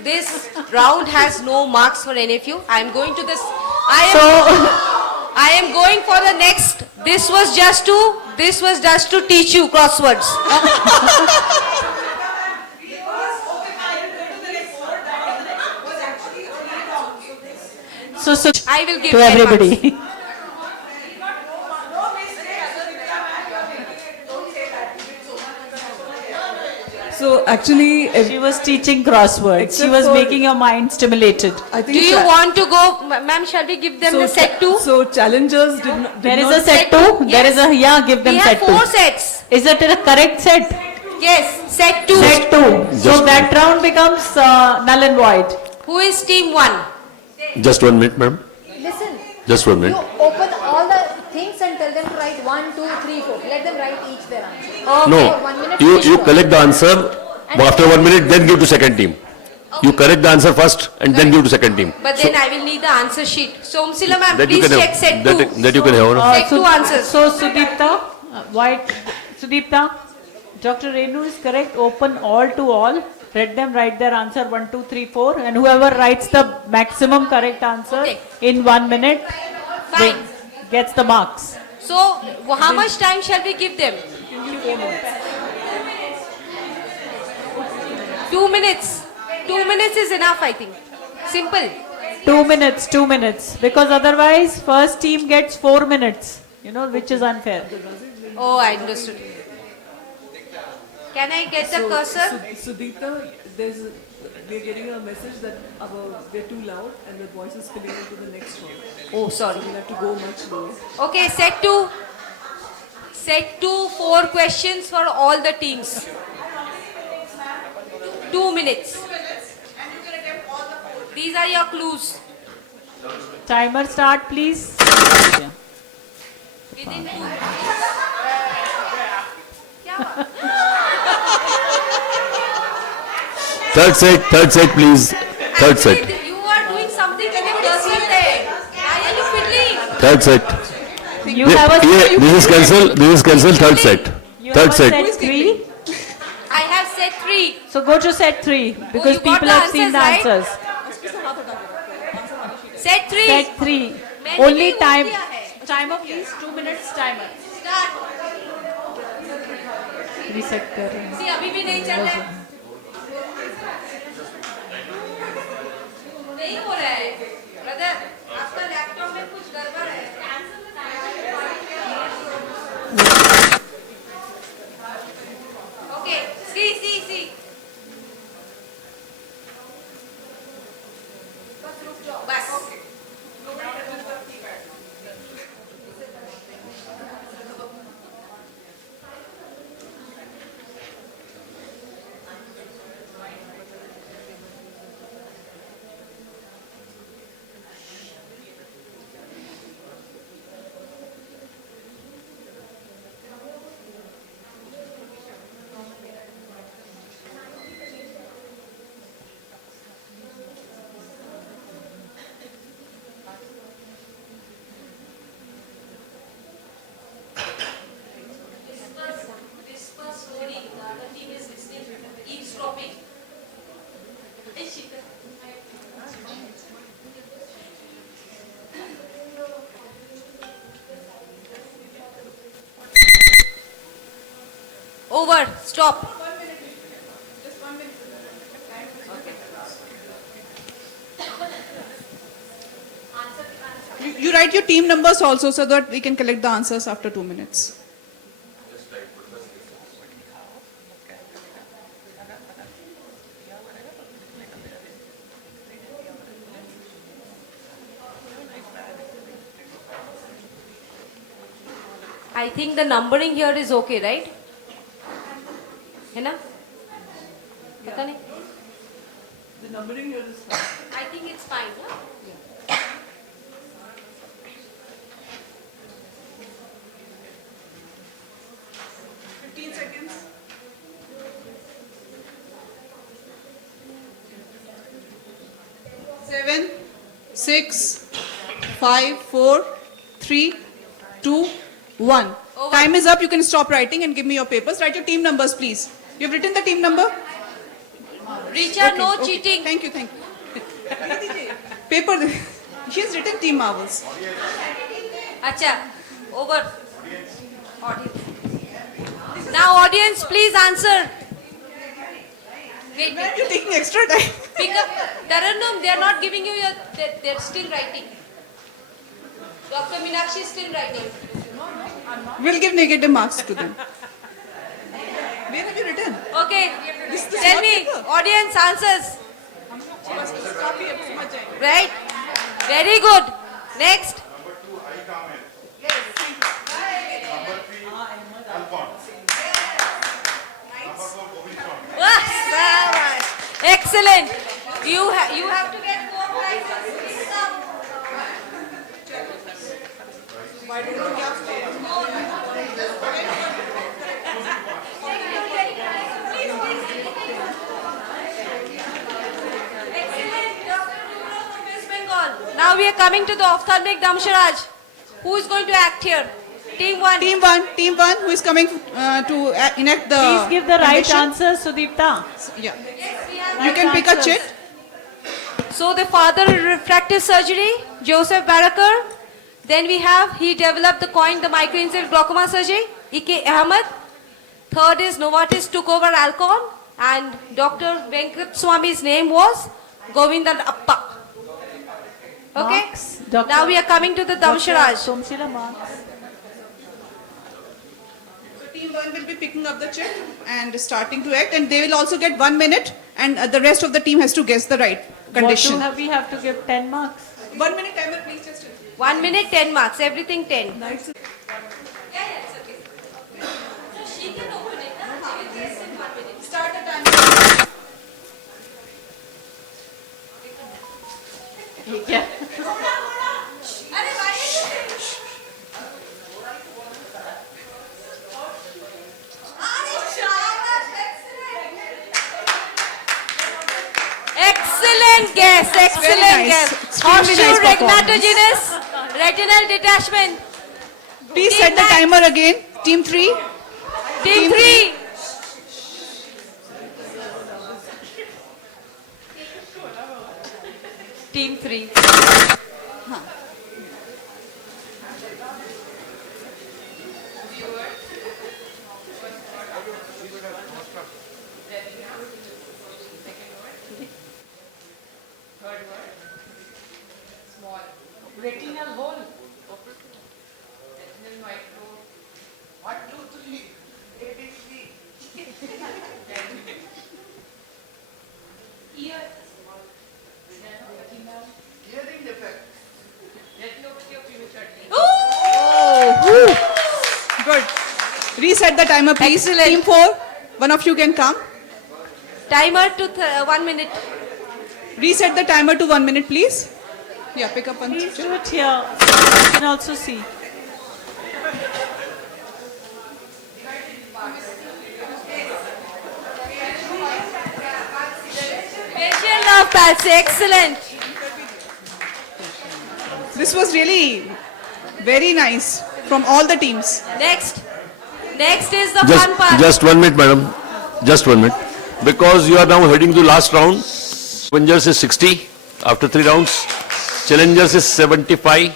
round has no marks for any of you. I am going to this. I am going for the next. This was just to teach you crosswords. So I will give to 10 marks. everybody. So actually, She was teaching crosswords. She Except was for- making your mind stimulated. I think Do you want to go, ma'am? Shall we give them the set two? So challengers did not. There is not a set two. There is a give them We set have two. 4 sets. Is it a correct set? Yes, set two. Set two. So that round becomes null and void. Who is team 1? Just 1 minute, madam. Listen, Just 1 you minute. open all the things and tell them to write 1, 2, 3, 4. Let them write each their answer. Okay. No, For 1 minute, you finish collect the answer, after 1 minute, then give to second team. You correct the answer first and then give to second team. But then I will need the answer sheet. So, Umsila ma'am, That you please can check have, set 2. that you can have, no? Set two answers. So Sudeepta, Sudeepta, Dr. Renu is correct. Open all to all. Let them write their answer 1, 2, 3, 4, and whoever writes the maximum correct answer Okay. in 1 minute Fine. gets the marks. So, how much time shall we give them? 2 minutes. 2 minutes is enough, I think. Simple. 2 minutes, 2 minutes. Because otherwise, first team gets 4 minutes. You know, which is unfair. Oh, I understood. Can I get the cursor? Sudeepta, we're getting a message that they're too loud and the voice is spilling into the next one. Oh, sorry. We'll have to go much lower. Okay, set 2. Set 2, 4 questions for all the teams. 2 minutes. These are your clues. Timer start, please. Within 2 minutes. क्या हुआ? Third set, please. Third set. Actually, you are doing something with the cursor there. Why are you fiddling? Third set. You have a This is cancel, third set. you Third have a set. set 3. I have set 3. So go to set 3 because you got people the have seen the answers, answers. Set 3. Set 3. मैंने Only भी time. बोल दिया है. Timer please. 2 minutes timer. Start. Reset कर रहे हैं. See, अभी भी नहीं चल रहा है. नहीं हो रहा है. Brother, आपका लैपटॉप में कुछ गड़बड़ है. Okay, see. बस. Whisper slowly. The other team is listening. Eavesdropping. Hey, Shikar. Over. Stop. You write your team numbers also so that we can collect the answers after 2 minutes. I think the numbering here is okay, right? है ना? पता नहीं. The numbering here is fine. I think it's fine. No? 15 seconds. Seven, 6, 5, 4, 3, 2, 1. Over. Time is up. You can stop writing and give me your papers. Write your team numbers, please. You've written the team number? Richard, no Okay, cheating. Thank you, thank you. Paper. She has written team marvels. Acha, over. Audience. Now, audience, please answer. Wait, Why are you taking extra time? pick up. Tarannum, they are not giving you your. They're still writing. Dr. Meenakshi is still writing. We'll give negative marks to them. Where have you written? Okay. This is the Tell small me, paper. audience answers. Right? Very good. Next. Wah, shabash. Excellent. You have to get 4 prizes. Please come. Excellent. Dr. Nura from West Bengal. Now we are coming to the ophthalmic Damsharaj. Who is going to act here? Team 1. Team one, who is coming to enact the Please give the right condition? answer, Sudipta. Yeah. Yes, we have You can pick a answers. chit. So the father refractive surgery, Joseph Baraker. Then we have, he developed the microincisional glaucoma surgery, E.K. Ahmed. Third is Novartis took over Alcon. And Dr. Venkat Swami's name was Govindan Appa. Okay? Marks, Dr. Now we are coming to the Damsharaj. Somshila marks. So team one will be picking up the chit and starting to act, and they will also get 1 minute, and the rest of the team has to guess the right condition. What do we have to give 10 marks? 1 minute timer, please. Just 1 minute, 10 marks. Everything 10. Nights start the timer. Excellent guess, excellent nice. guess. Extremely Horseshoe nice performance. regnatogenous retinal detachment. Please Team set the nine. timer again. Team 3. Team 3. Team 3. Retinal hole. Good. Reset the timer, please. Excellent. Team 4. One of you can come. Timer to 1 minute. Reset the timer to 1 minute, please. Yeah, pick up one. Please do it here. You can also see. Facial nerve palsy, excellent. This was really very nice from all the teams. Next. Next is the fun part. Just 1 minute, madam. Just 1 minute. Because you are now heading to last round. Avengers is 60 after 3 rounds. Challengers is 75.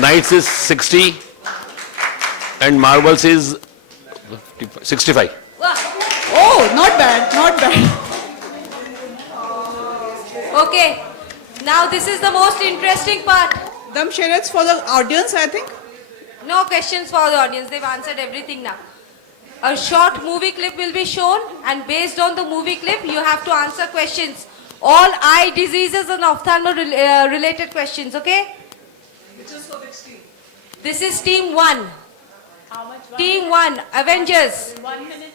Knights is 60. And Marvels is 65. Wow. Oh, not bad, not bad. Okay. Now this is the most interesting part. Dam sharats for the audience, I think. No questions for the audience. They've answered everything now. A short movie clip will be shown, and based on the movie clip, you have to answer questions. All eye diseases and related questions, okay? This is team 1. How much? Team 1, Avengers. 1 minute.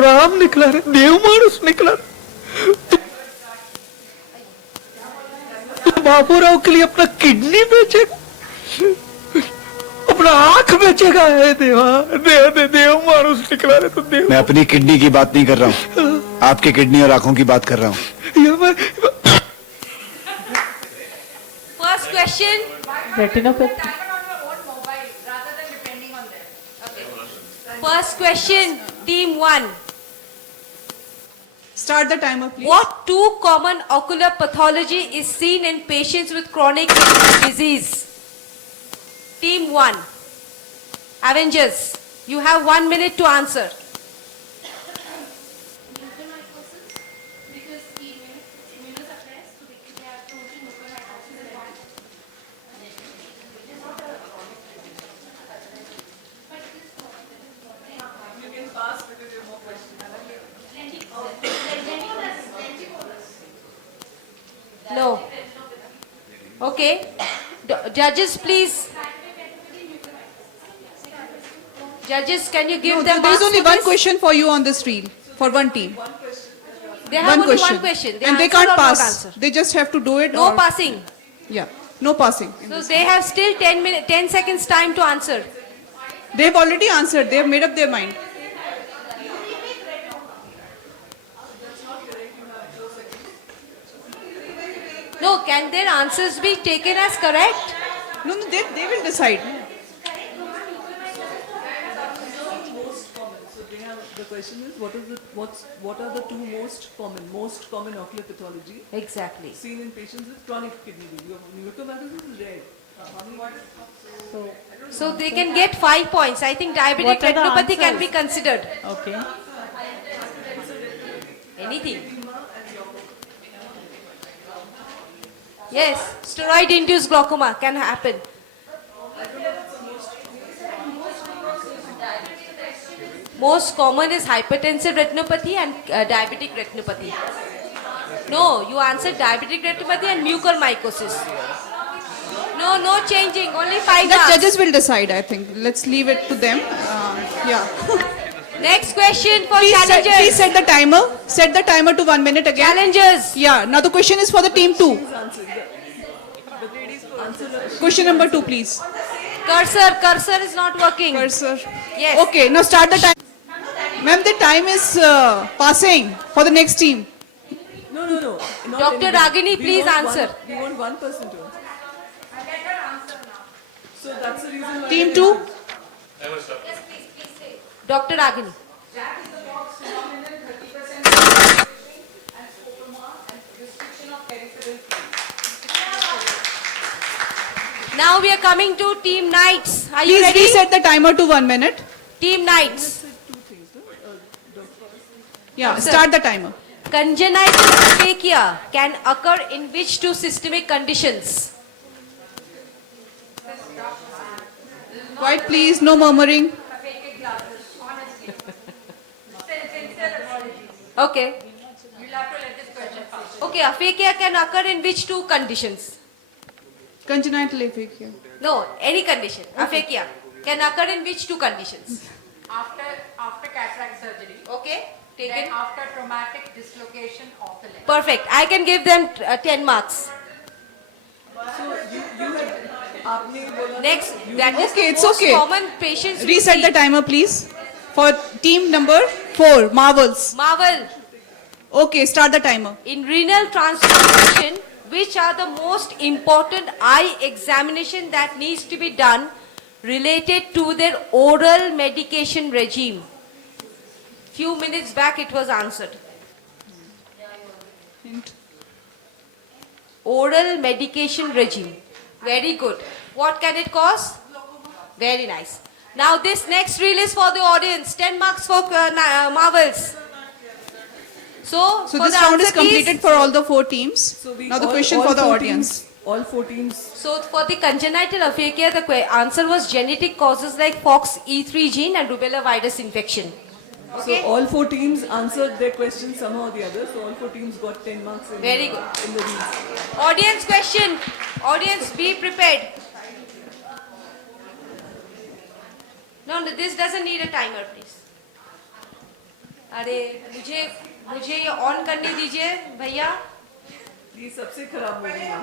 Ram निकला रे, देव माणूस निकला रे। तो बाबूराव के लिए अपना kidney बेचेगा, अपना आंख बेचेगा। है देवा, देव माणूस निकला रे तो देव। मैं अपनी किडनी की बात नहीं कर रहा हूँ, आपकी किडनी और आंखों की बात कर रहा हूँ। ये मैं First question. Retinopathy. First question, team 1. Start the timer, please. What two common ocular pathology is seen in patients with chronic kidney disease? Team 1. Avengers, you have 1 minute to answer. No. Okay. Judges, please. Judges, can you give No, them there is marks only for one this? question for you on this reel, for one team. They have One only question. one question. And they answer can't or not pass. answer. They just have to do it. No or- passing. Yeah, no passing. So they have still 10 seconds time to answer. They've already answered. They have made up their mind. No, can their answers be taken as correct? No, they will decide. So they have, the question is, what are the two most common ocular pathology Exactly. seen in patients with chronic kidney disease? Mucormycosis is rare. So they can get 5 points. I think diabetic What are the retinopathy can answers? be considered. Okay. Anything. Yes, steroid-induced glaucoma can happen. Most common is hypertensive retinopathy and diabetic retinopathy. No, you answered diabetic retinopathy and mucormycosis. No changing. Only 5 That marks. judges will decide, I think. Let's leave it to them. Yeah. Next question for Please challengers. set the timer. Set the timer to 1 minute again. Challengers. Yeah. Now the question is for the team 2. Question number 2, please. Cursor is not working. Cursor. Yes. Okay. Now start the time. Ma'am, the time is passing for the next team. No. not Dr. anybody. Ragini, We please want answer. We want one person to answer. So that's the reason why. Team 2. Dr. Agini. Now we are coming to Team Knights. Are you Please ready? reset the timer to 1 minute. Team Knights. Yeah. Sir. Start the timer. Congenital aphakia can occur in which two systemic conditions? Quiet, please. No murmuring. Okay. Okay, aphakia can occur in which two conditions? Congenital aphakia. No, any condition. Aphakia can occur in which two conditions? After cataract surgery, Okay, then taken. after traumatic dislocation of the leg. Perfect. I can give them 10 marks. आपने बोला Next, that is Okay, the it's most okay. common patients we Reset see. the timer, please. For team number 4, Marvels. Marvel, Okay, start the timer. in renal transplantation, which are the most important eye examination that needs to be done related to their oral medication regime? Few minutes back it was answered. Hint. Oral medication regime. Very good. What can it cause? Very nice. Now this next reel is for the audience. 10 marks for Marvels. So So for this the round is answer, please. completed for all the 4 teams. So we Now the all- question all for the four audience. teams- all 4 teams. So for the congenital aphakia, the answer was genetic causes like FOXE3 gene and rubella virus infection. Okay. So all 4 teams answered their questions somehow or the other. So all 4 teams got 10 marks in, Very good. in the reels. Audience question. Audience, be prepared. No, this doesn't need a timer, please. अरे मुझे ये on करने दीजिए भैया. ये सबसे खराब movie है.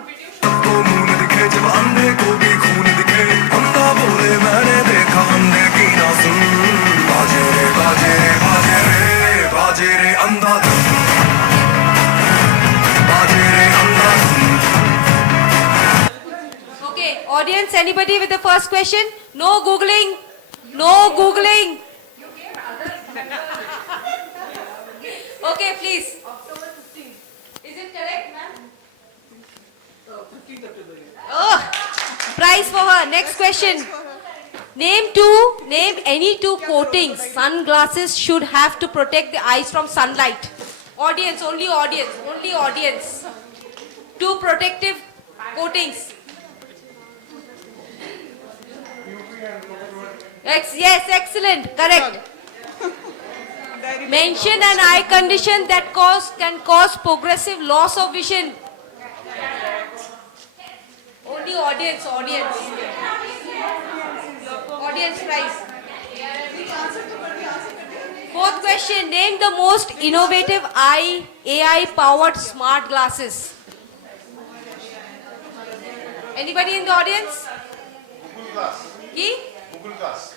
को मून दिखे जब अंधे को भी खून दिखे अंधा बोले मैंने देखा अंधे की ना सुन बाजे रे बाजे रे बाजे रे बाजे रे अंधा धुन बाजे रे अंधा धुन. Okay, audience, anybody with the first question? No googling. No googling. Okay, please. Is it correct, ma'am? Oh, prize for her. Next question. Name any two coatings sunglasses should have to protect the eyes from sunlight. Audience, only audience. Two protective coatings. Yes, excellent, correct. Mention an eye condition that can cause progressive loss of vision. Only audience. Audience prize. Fourth question, name the most innovative AI powered smart glasses. Anybody in the audience? Google Glass. Google Glass.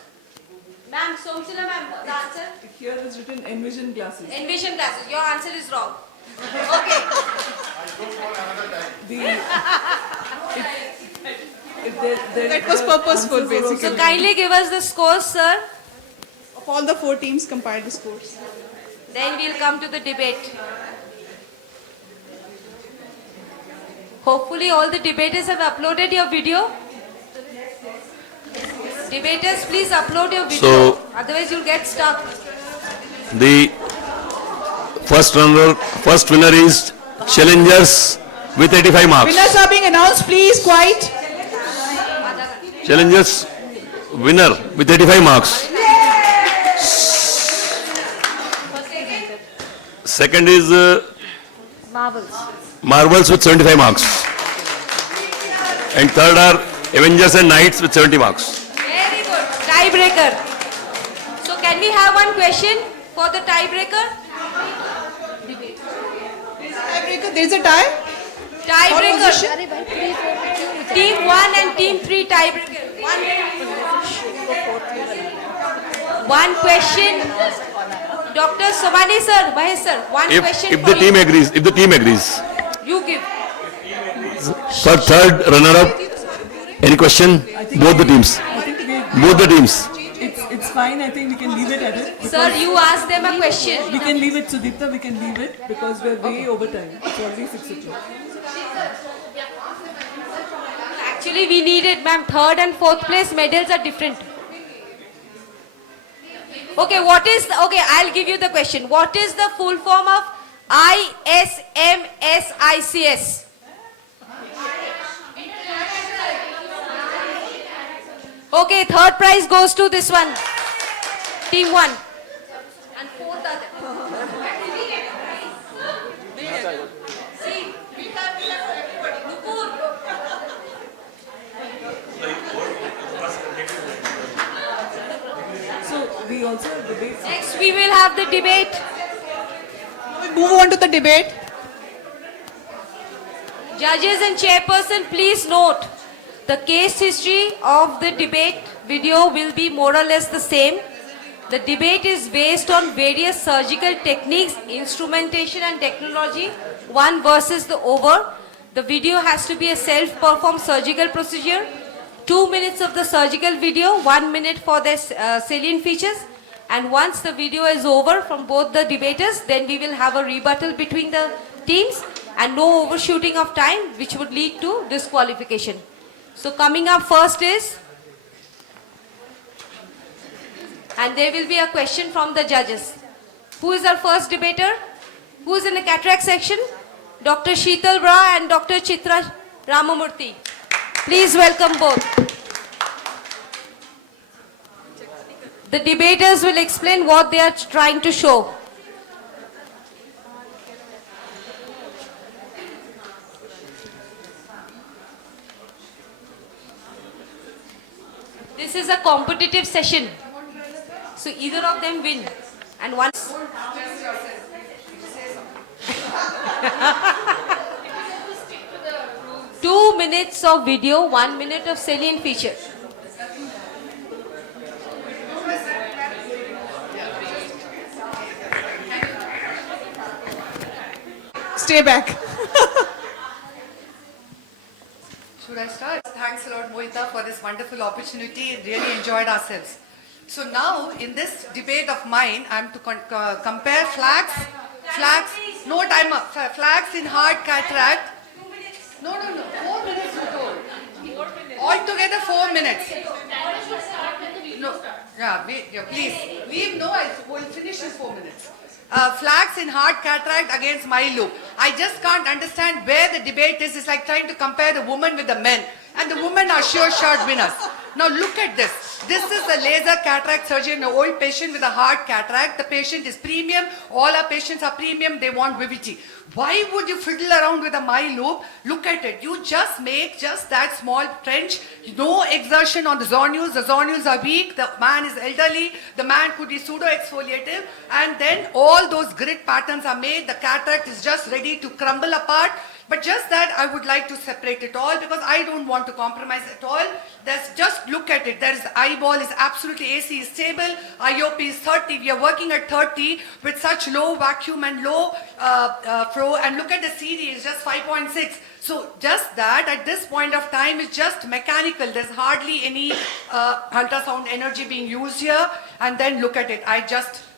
Ma'am, Somshila ma'am, the answer? Here is written Envision glasses. Envision glasses. Your answer is wrong. Okay. That was purposeful, basically. So kindly give us the scores, sir. Of all the 4 teams, compile the scores. Then we'll come to the debate. Hopefully all the debaters have uploaded your video. Debaters, please upload your video. So- Otherwise you'll get stuck. The first winner is Challengers with 85 marks. Winners are being announced, please, quiet. Challengers winner with 85 marks. Second is Marvels with 75 marks. And third are Avengers and Knights with 70 marks. Very good. Tiebreaker. So can we have one question for the tiebreaker? There's a tie. Tiebreaker. position? अरे भाई 3 4 में क्यों नहीं Team 1 and Team 3 tiebreaker. One question. Dr. Sobhani sir, Mahesh sir, one question If for the team you. agrees. You give. For third runner-up, any question? Both the teams. I think Both the teams. it's fine. I think we can leave it at it. Sir, you ask them a question. We can leave it, Sudipta. We can leave it because we're way over time. It's already 6 o'clock. Actually, we need it, ma'am. Third and fourth place medals are different. Okay, I'll give you the question. What is the full form of ISMSICS? Okay, third prize goes to this one. Team 1. And fourth other. See, Nupur. So we also have debates. Next, we will have the debate. We move on to the debate. Judges and chairperson, please note, the case history of the debate video will be more or less the same. The debate is based on various surgical techniques, instrumentation and technology, one versus the over. The video has to be a self-performed surgical procedure. 2 minutes of the surgical video, 1 minute for the salient features. And once the video is over from both the debaters, then we will have a rebuttal between the teams and no overshooting of time, which would lead to disqualification. So coming up first is, and there will be a question from the judges. Who is our first debater? Who is in the cataract section? Dr. Sheetal Bra and Dr. Chitra Ramamurthy. Please welcome both. The debaters will explain what they are trying to show. This is a competitive session. So either of them win. And once 2 minutes of video, 1 minute of salient feature. Stay back. Should I start? Thanks a lot, Mohita, for this wonderful opportunity. Really enjoyed ourselves. So now, in this debate of mine, I'm to compare flags, no timer, flags in hard cataract. No, 4 minutes you told. Altogether 4 minutes. No, please. Leave, no, we'll finish in 4 minutes. Flags in hard cataract against MyLoop. I just can't understand where the debate is. It's like trying to compare the women with the men. And the women are sure shot winners. Now look at this. This is a laser cataract surgery in an old patient with a hard cataract. The patient is premium. All our patients are premium. They want vivity. Why would you fiddle around with a MyLoop? Look at it. You just make just that small trench. No exertion on the zonules. The zonules are weak. The man is elderly. The man could be pseudo-exfoliative. And then all those grid patterns are made. The cataract is just ready to crumble apart. But just that I would like to separate it all because I don't want to compromise at all. Just look at it. There is eyeball is absolutely AC is stable. IOP is 30. We are working at 30 with such low vacuum and low flow. And look at the CD is just 5.6. So just that at this point of time is just mechanical. There's hardly any ultrasound energy being used here. And then look at it.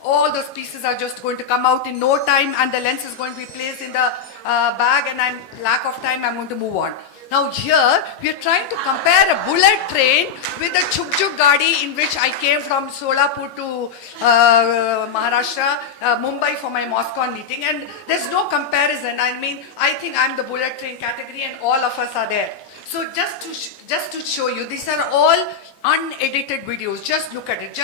All those pieces are just going to come out in no time and the lens is going to be placed in the bag and lack of time I'm going to move on. Now here we are trying to compare a bullet train with a Chukchuk Gadi in which I came from Solapur to Maharashtra, Mumbai for my MOSCON meeting and there's no comparison. I mean, I think I'm the bullet train category and all of us are there. So just to show you, these are all unedited videos. Just look at it.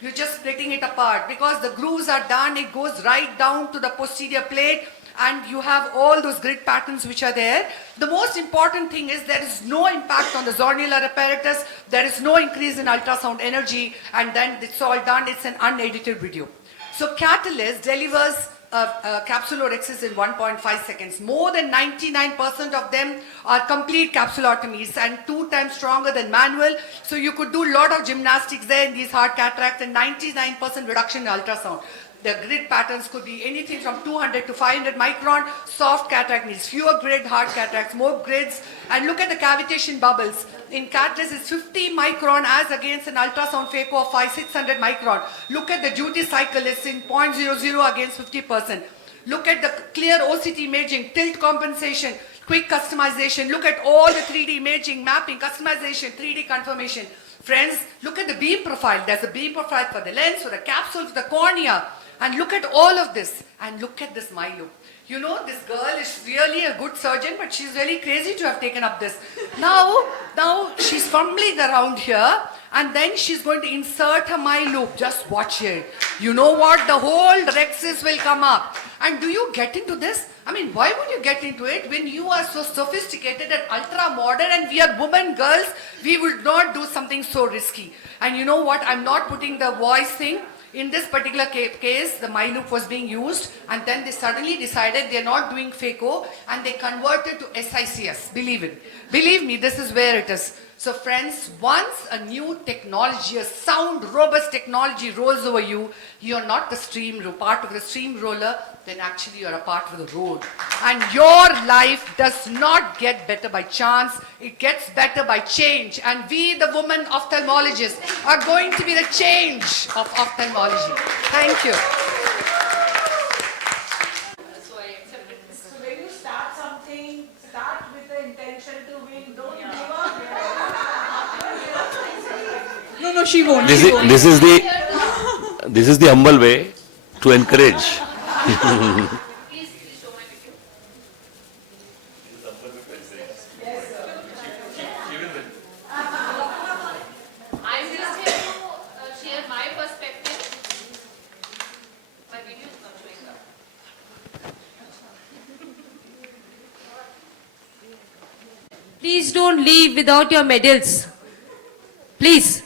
You're just splitting it apart because the grooves are done. It goes right down to the posterior plate and you have all those grid patterns which are there. The most important thing is there is no impact on the zonular apparatus. There is no increase in ultrasound energy and then it's all done. It's an unedited video. So Catalyst delivers capsulorhexis in 1.5 seconds. More than 99% of them are complete capsulotomies and 2 times stronger than manual. So you could do a lot of gymnastics there in these hard cataracts and 99% reduction in ultrasound. The grid patterns could be anything from 200 to 500 micron. Soft cataract needs fewer grid, hard cataracts, more grids. And look at the cavitation bubbles. In Catalyst, it's 50 micron as against an ultrasound phaco of 600 micron. Look at the duty cycle, it's in 0.00 against 50%. Look at the clear OCT imaging, tilt compensation, quick customization. Look at all the 3D imaging, mapping, customization, 3D confirmation. Friends, look at the beam profile. There's a beam profile for the lens, for the capsule, for the cornea. And look at all of this. And look at this MyLoop. You know, this girl is really a good surgeon, but she's really crazy to have taken up this. Now she's fumbling around here, and then she's going to insert her MyLoop. Just watch it. You know what? The whole rhexis will come up. And do you get into this? I mean, why would you get into it when you are so sophisticated and ultra modern and we are women, girls? We would not do something so risky. And you know what? I'm not putting the voice thing. In this particular case, the MyLoop was being used and then they suddenly decided they're not doing phaco and they converted to SICS. Believe me, this is where it is. So friends, once a new technology, a sound, robust technology rolls over you, you're not the part of the steamroller, then actually you're a part of the road. And your life does not get better by chance, it gets better by change. And we, the women ophthalmologists, are going to be the change of ophthalmology. Thank you. So when you start something, start with the intention to win. Don't give up. No, she won't. This is the humble way to encourage. I'm just here to share my perspective. My video is not showing up. Please don't leave without your medals. Please.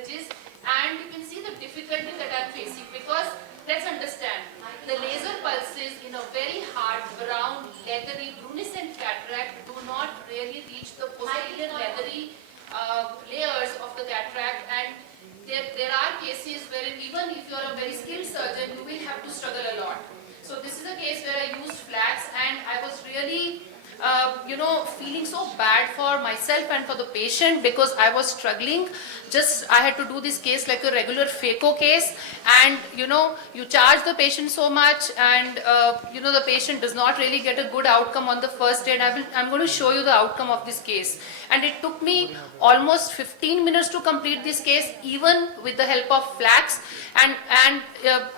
disadvantages, and you can see the difficulty that I'm facing, because let's understand, the laser pulses in a very hard, brown, leathery, brunescent cataract do not really reach the posterior leathery layers of the cataract, and there are cases wherein even if you are a very skilled surgeon, you will have to struggle a lot. So this is a case where I used flax, and I was really feeling so bad for myself and for the patient, because I was struggling. I had to do this case like a regular phaco case, and you charge the patient so much, and the patient does not really get a good outcome on the first day, and I'm going to show you the outcome of this case. And it took me almost 15 minutes to complete this case, even with the help of flax, and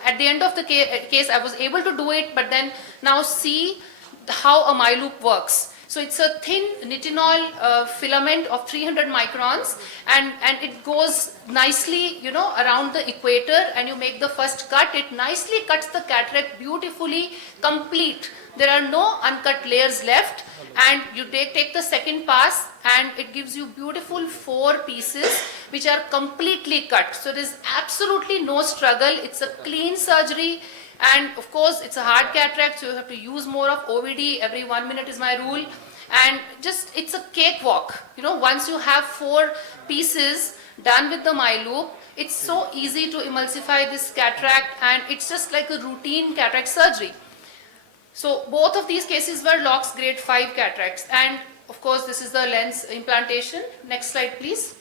at the end of the case I was able to do it. But then now see how a MyLoop works. So it's a thin nitinol filament of 300 microns, and it goes nicely, around the equator, and you make the first cut. It nicely cuts the cataract beautifully, complete. There are no uncut layers left, and you take the second pass, and it gives you beautiful 4 pieces which are completely cut. So there is absolutely no struggle. It's a clean surgery. And of course, it's a hard cataract, so you have to use more of OVD. Every 1 minute is my rule. And it's a cakewalk. Once you have 4 pieces done with the MyLoop, it's so easy to emulsify this cataract, and it's just like a routine cataract surgery. So both of these cases were Locke's grade 5 cataracts. And of course, this is the lens implantation. Next slide, please.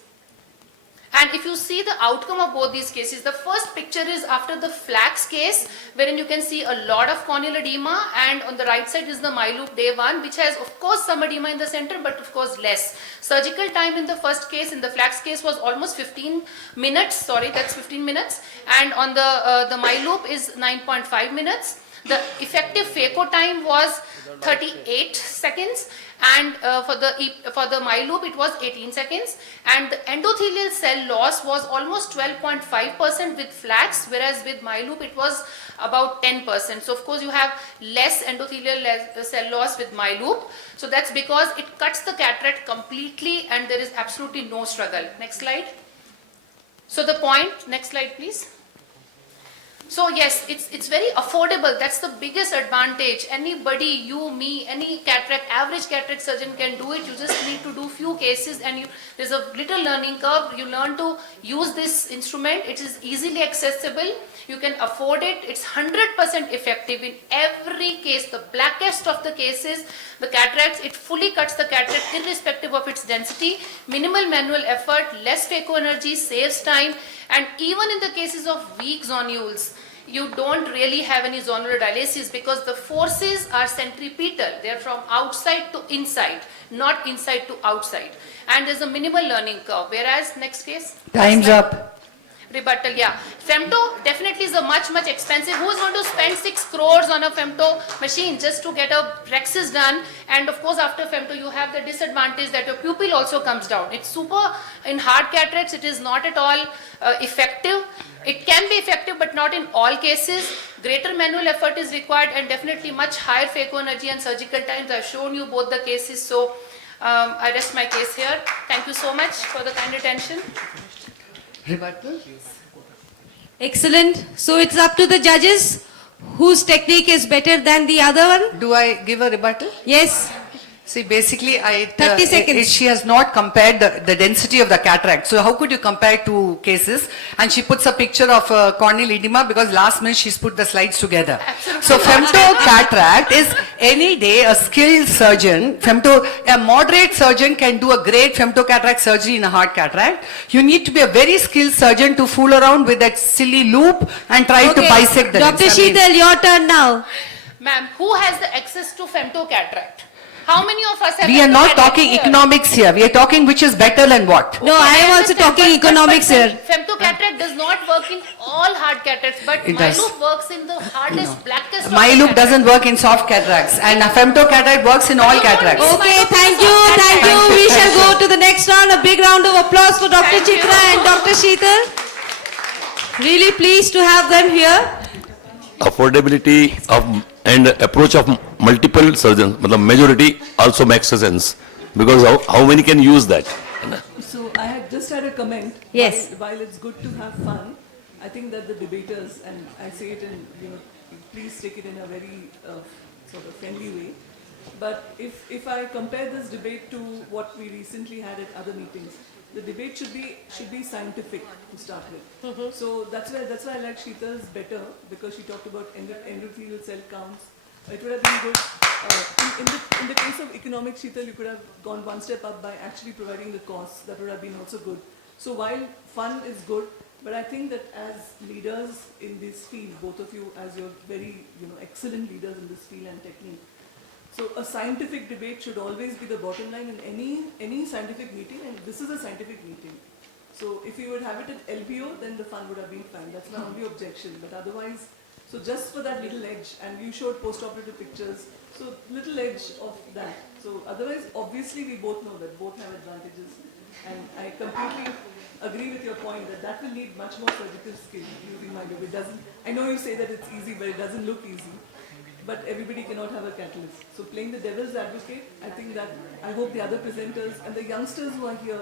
And if you see the outcome of both these cases, the first picture is after the flax case, wherein you can see a lot of corneal edema, and on the right side is the MyLoop day 1, which has of course some edema in the center, but of course less. Surgical time in the first case, in the flax case, was almost 15 minutes, sorry, that's 15 minutes, and on the MyLoop is 9.5 minutes. The effective phaco time was 38 seconds, and for the MyLoop it was 18 seconds, and the endothelial cell loss was almost 12.5% with flax, whereas with MyLoop it was about 10%. So of course you have less endothelial cell loss with MyLoop. So that's because it cuts the cataract completely, and there is absolutely no struggle. Next slide. So the point, next slide please. So yes, it's very affordable. That's the biggest advantage. Anybody, you, me, any average cataract surgeon can do it. You just need to do few cases, and there's a little learning curve. You learn to use this instrument. It is easily accessible. You can afford it. It's 100% effective in every case. The blackest of the cases, the cataracts, it fully cuts the cataract irrespective of its density. Minimal manual effort, less phaco energy, saves time, and even in the cases of weak zonules, you don't really have any zonular dilasis, because the forces are centripetal. They're from outside to inside, not inside to outside. And there's a minimal learning curve. Whereas, next case. Time's up. Rebuttal, yeah. Femto definitely is a much expensive. Who's going to spend 6 crores on a femto machine just to get a rhexis done? And of course, after femto, you have the disadvantage that your pupil also comes down. It's super, in hard cataracts, it is not at all effective. It can be effective, but not in all cases. Greater manual effort is required, and definitely much higher phaco energy and surgical times. I've shown you both the cases, so I rest my case here. Thank you so much for the kind attention. Rebuttal? Excellent. So it's up to the judges whose technique is better than the other one. Do I give a rebuttal? Yes. See, basically, 30 seconds. she has not compared the density of the cataract. So how could you compare 2 cases? And she puts a picture of corneal edema, because last minute she's put the slides together. Absolutely. So femto cataract is any day a skilled surgeon. A moderate surgeon can do a great femto cataract surgery in a hard cataract. You need to be a very skilled surgeon to fool around with that silly loop and try to bisect the Dr. lens. I mean, Sheetal, your turn now. Ma'am, who has the access to femto cataract? How many of us have we are femto not cataract talking here? economics here. We are talking which is better and what. No, I am also understand, talking but economics here. Femto cataract does not work in all hard cataracts, but It does. MyLoop works in the hardest, blackest of MyLoop cataracts. doesn't work in soft cataracts, and a femto cataract works in all cataracts. Okay, thank you. We shall go to the next round. A big round of applause for Dr. Thank you. Chitra and Dr. Sheetal. Really pleased to have them here. Affordability of and approach of multiple surgeons, majority also makes sense, because how many can use that? So I had just had a a comment. Yes. While it's good to have fun, I think that the debaters, and I say it in, please take it in a very sort of friendly way. But if I compare this debate to what we recently had at other meetings, the debate should be scientific to start with. So that's why I like Sheetal's better, because she talked about endothelial cell counts. It would have been good. In the case of economics, Sheetal, you could have gone one step up by actually providing the costs. That would have been also good. So while fun is good, but I think that as leaders in this field, both of you as you're very excellent leaders in this field and technique, so a scientific debate should always be the bottom line in any scientific meeting, and this is a scientific meeting. So if you would have it at LBO, then the fun would have been fine. That's my only objection. But otherwise, so just for that little edge, and you showed post-operative pictures, so little edge of that. So otherwise, obviously, we both know that both have advantages, and I completely agree with your point that will need much more surgical skill using my It doesn't. I know you say that it's easy, but it doesn't look easy. But everybody cannot have a catalyst. So playing the devil's advocate, I hope the other presenters and the youngsters who are here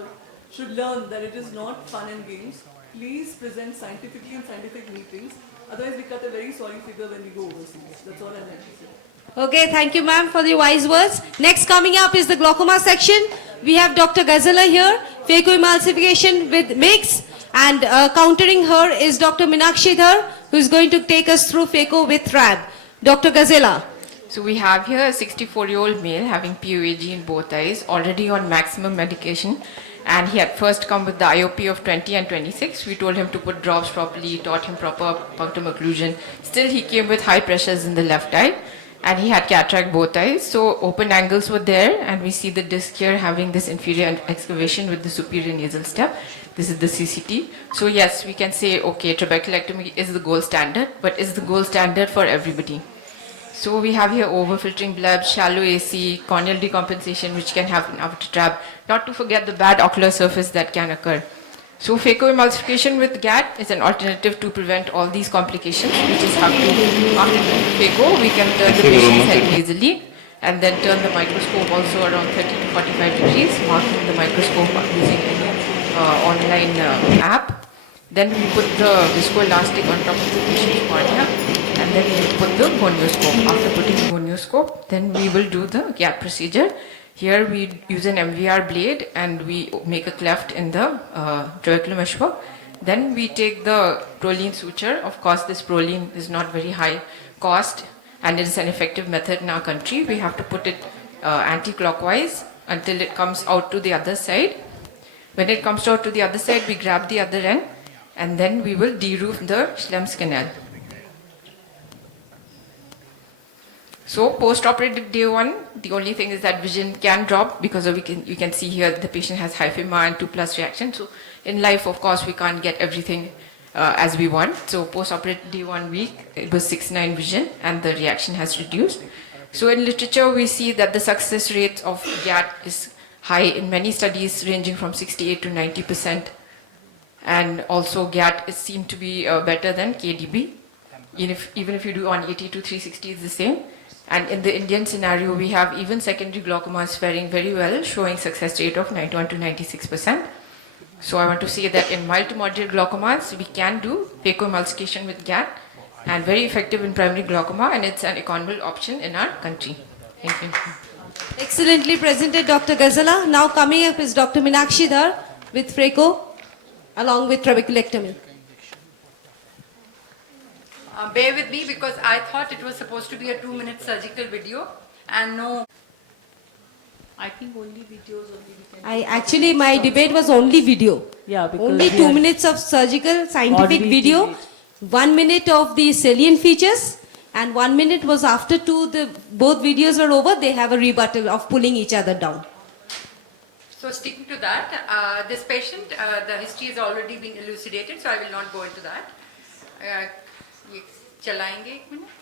should learn that it is not fun and games. Please present scientifically in scientific meetings. Otherwise, we cut a very sorry figure when we go overseas. That's all I like to say. Okay, thank you, ma'am, for the wise words. Next coming up is the glaucoma section. We have Dr. Ghazala here, phacoemulsification with mix, and countering her is Dr. Meenakshi Dhar, who is going to take us through phaco with RAB. Dr. Ghazala. So we have here a 64-year-old male having POAG in both eyes, already on maximum medication, and he had first come with the IOP of 20 and 26. We told him to put drops properly, taught him proper punctum occlusion. Still he came with high pressures in the left eye, and he had cataract both eyes. So open angles were there, and we see the disc here having this inferior excavation with the superior nasal step. This is the CCT. So yes, we can say, okay, trabeculectomy is the gold standard, but is the gold standard for everybody. So we have here overfiltering bleb, shallow AC, corneal decompensation, which can happen after trab. Not to forget the bad ocular surface that can occur. So phacoemulsification with GAT is an alternative to prevent all these complications. We just have to, after doing phaco, we can turn the patient's head nasally, and then turn the microscope also around 30 to 45 degrees, marking the microscope using any online app. Then we put the viscoelastic on top of the patient's cornea, and then we put the gonioscope. After putting the gonioscope, then we will do the GAT procedure. Here we use an MVR blade and we make a cleft in the trabecular meshwork. Then we take the Prolene suture. Of course, this Prolene is not very high cost, and it is an effective method in our country. We have to put it anti-clockwise until it comes out to the other side. When it comes out to the other side, we grab the other end, and then we will de-roof the Schlemm's canal. So post-operative day 1, the only thing is that vision can drop because you can see here the patient has hyphema and 2+ reaction. So in life, of course, we can't get everything as we want. So post-operative day 1 week, it was 6/9 vision, and the reaction has reduced. So in literature, we see that the success rate of GAT is high in many studies, ranging from 68 to 90%. And also GAT is seen to be better than KDB. Even if you do on 80 to 360, it's the same. And in the Indian scenario, we have even secondary glaucomas faring very well, showing success rate of 91 to 96%. So I want to say that in mild to moderate glaucomas, we can do phacoemulsification with GAT, and very effective in primary glaucoma, and it's an economical option in our country. Thank you. Excellently presented, Dr. Ghazala. Now coming up is Dr. Meenakshi Dhar with phaco along with trabeculectomy. Bear with me because I thought it was supposed to be a 2-minute surgical video and no. I think only videos only we can. Actually, my debate was only video. Yeah, because only 2 minutes of surgical scientific Already video, debate. 1 minute of the salient features, and 1 minute was after both videos were over, they have a rebuttal of pulling each other down. So sticking to that, this patient, the history has already been elucidated, so I will not go into that. ये चलाएंगे 1 minute.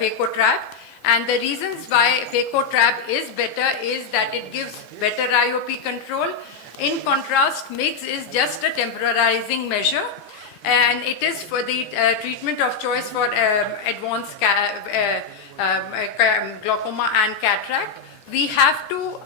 Phacotrap. And the reasons why Phacotrap is better is that it gives better IOP control. In contrast, MIGS is just a temporizing measure, and it is for the treatment of choice for advanced glaucoma and cataract. We have to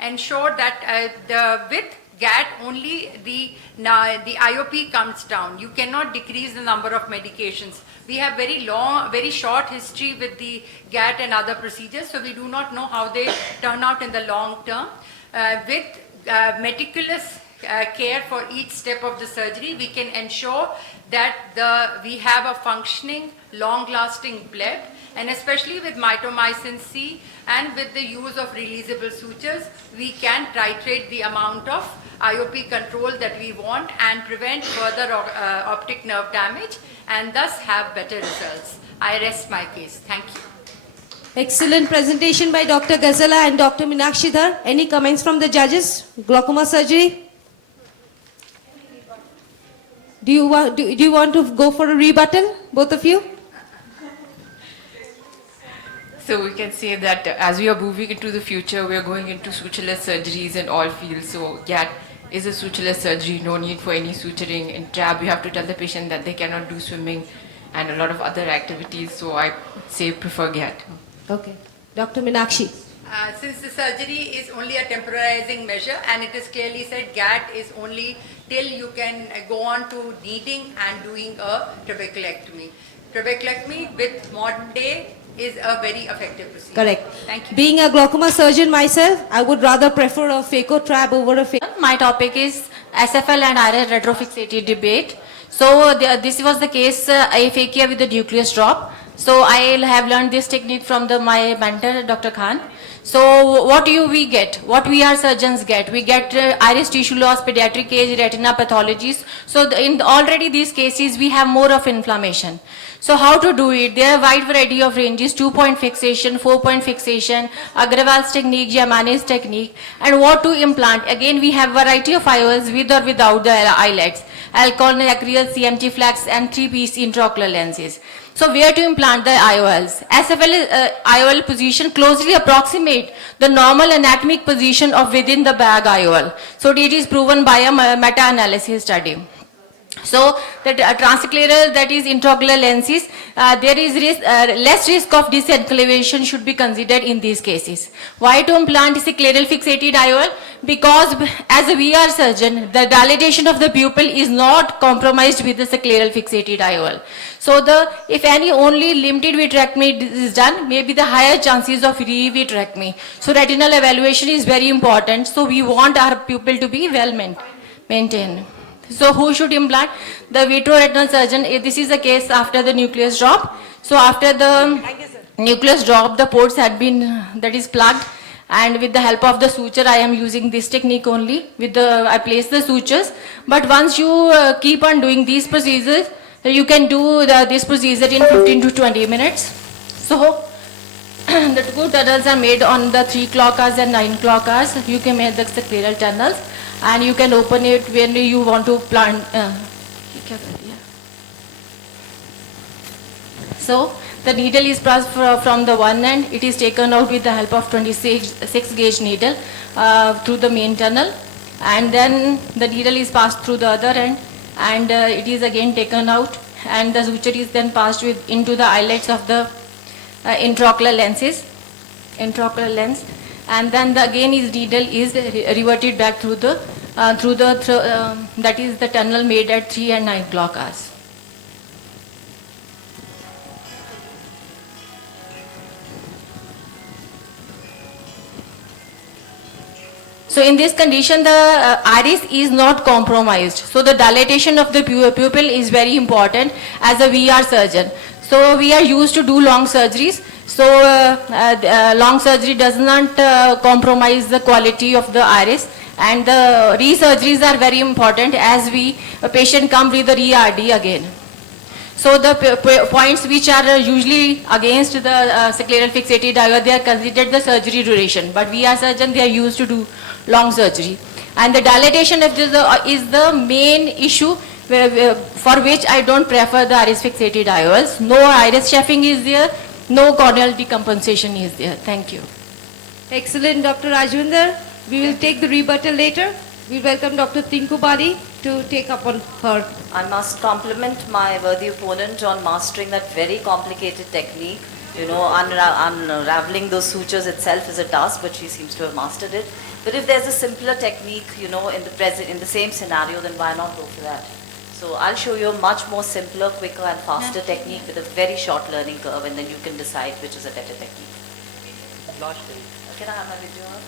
ensure that with GAT only the IOP comes down. You cannot decrease the number of medications. We have very short history with the GAT and other procedures, so we do not know how they turn out in the long term. With meticulous care for each step of the surgery, we can ensure that we have a functioning, long-lasting bleb, and especially with mitomycin C and with the use of releasable sutures, we can titrate the amount of IOP control that we want and prevent further optic nerve damage and thus have better results. I rest my case. Thank you. Excellent presentation by Dr. Ghazala and Dr. Meenakshidhar. Any comments from the judges? Glaucoma surgery? Do you want to go for a rebuttal, both of you? So we can say that as we are moving into the future, we are going into sutureless surgeries in all fields. So GAT is a sutureless surgery, no need for any suturing. In TRAB, we have to tell the patient that they cannot do swimming and a lot of other activities. So I say prefer GAT. Okay. Dr. Meenakshi. Since the surgery is only a temporizing measure and it is clearly said GAT is only till you can go on to needing and doing a trabeculectomy. Trabeculectomy with modern day is a very effective procedure. Correct. Thank you. Being a glaucoma surgeon myself, I would rather prefer a Phacotrap over a My topic is SFL and iris retrofixated debate. So this was the case, aphakia with the nucleus drop. So I have learned this technique from my mentor, Dr. Khan. So what do we get? What we are surgeons get? We get iris tissue loss, pediatric age, retina pathologies. So in already these cases, we have more of inflammation. So how to do it? There are a wide variety of ranges, 2-point fixation, 4-point fixation, Agrawal's technique, Yamani's technique, and what to implant. Again, we have variety of IOLs with or without the eyelets, Alcon, Acryl, CMT flax, and 3-piece intraocular lenses. So where to implant the IOLs? SFL IOL position closely approximate the normal anatomic position of within the bag IOL. So it is proven by a meta-analysis study. So that transscleral, that is intraocular lenses, there is less risk of disenclavation should be considered in these cases. Why to implant scleral fixated IOL? Because as a VR surgeon, the dilatation of the pupil is not compromised with the scleral fixated IOL. So if any only limited vitrectomy is done, maybe the higher chances of re-vitrectomy. So retinal evaluation is very important. So we want our pupil to be well maintained. So who should implant? The vitreoretinal surgeon. This is a case after the nucleus drop. So after the nucleus drop, the ports had been, that is plugged. And with the help of the suture, I am using this technique only. I place the sutures. But once you keep on doing these procedures, you can do this procedure in 15 to 20 minutes. So the two tunnels are made on the 3 o'clock hours and 9 o'clock hours. You can make the scleral tunnels. And you can open it when you want to plant. So the needle is passed from the one end. It is taken out with the help of 26 gauge needle through the main tunnel, and then the needle is passed through the other end, and it is again taken out, and the suture is then passed into the eyelets of the intraocular lens. And then again his needle is reverted back through the that is the tunnel made at 3 and 9 o'clock hours. So in this condition, the iris is not compromised. So the dilatation of the pupil is very important as a VR surgeon. So we are used to do long surgeries. So long surgery does not compromise the quality of the iris, and the re-surgeries are very important as a patient comes with the re-RD again. So the points which are usually against the scleral fixated IOL, they are considered the surgery duration, but we are surgeons, they are used to do long surgery. And the dilatation is the main issue for which I don't prefer the iris fixated IOLs. No iris chafing is there, no corneal decompensation is there. Thank you. Excellent, Dr. Rajwinder. We will take the rebuttal later. We welcome Dr. Tinku Badi to take up on her. I must compliment my worthy opponent on mastering that very complicated technique. You know, unraveling those sutures itself is a task, but she seems to have mastered it. But if there's a simpler technique, you know, in the same scenario, then why not go for that? So I'll show you a much more simpler, quicker and faster technique with a very short learning curve, and then you can decide which is a better technique. Can I have my video on?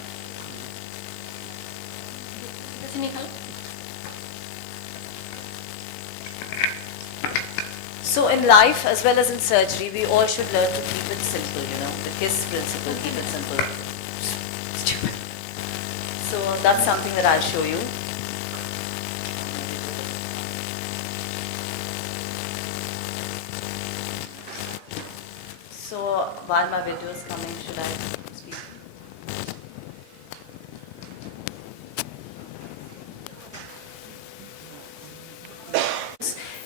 So in life as well as in surgery, we all should learn to keep it simple, you know, the KISS principle, keep it simple. Stupid. So that's something that I'll show you. So while my video is coming, should I speak?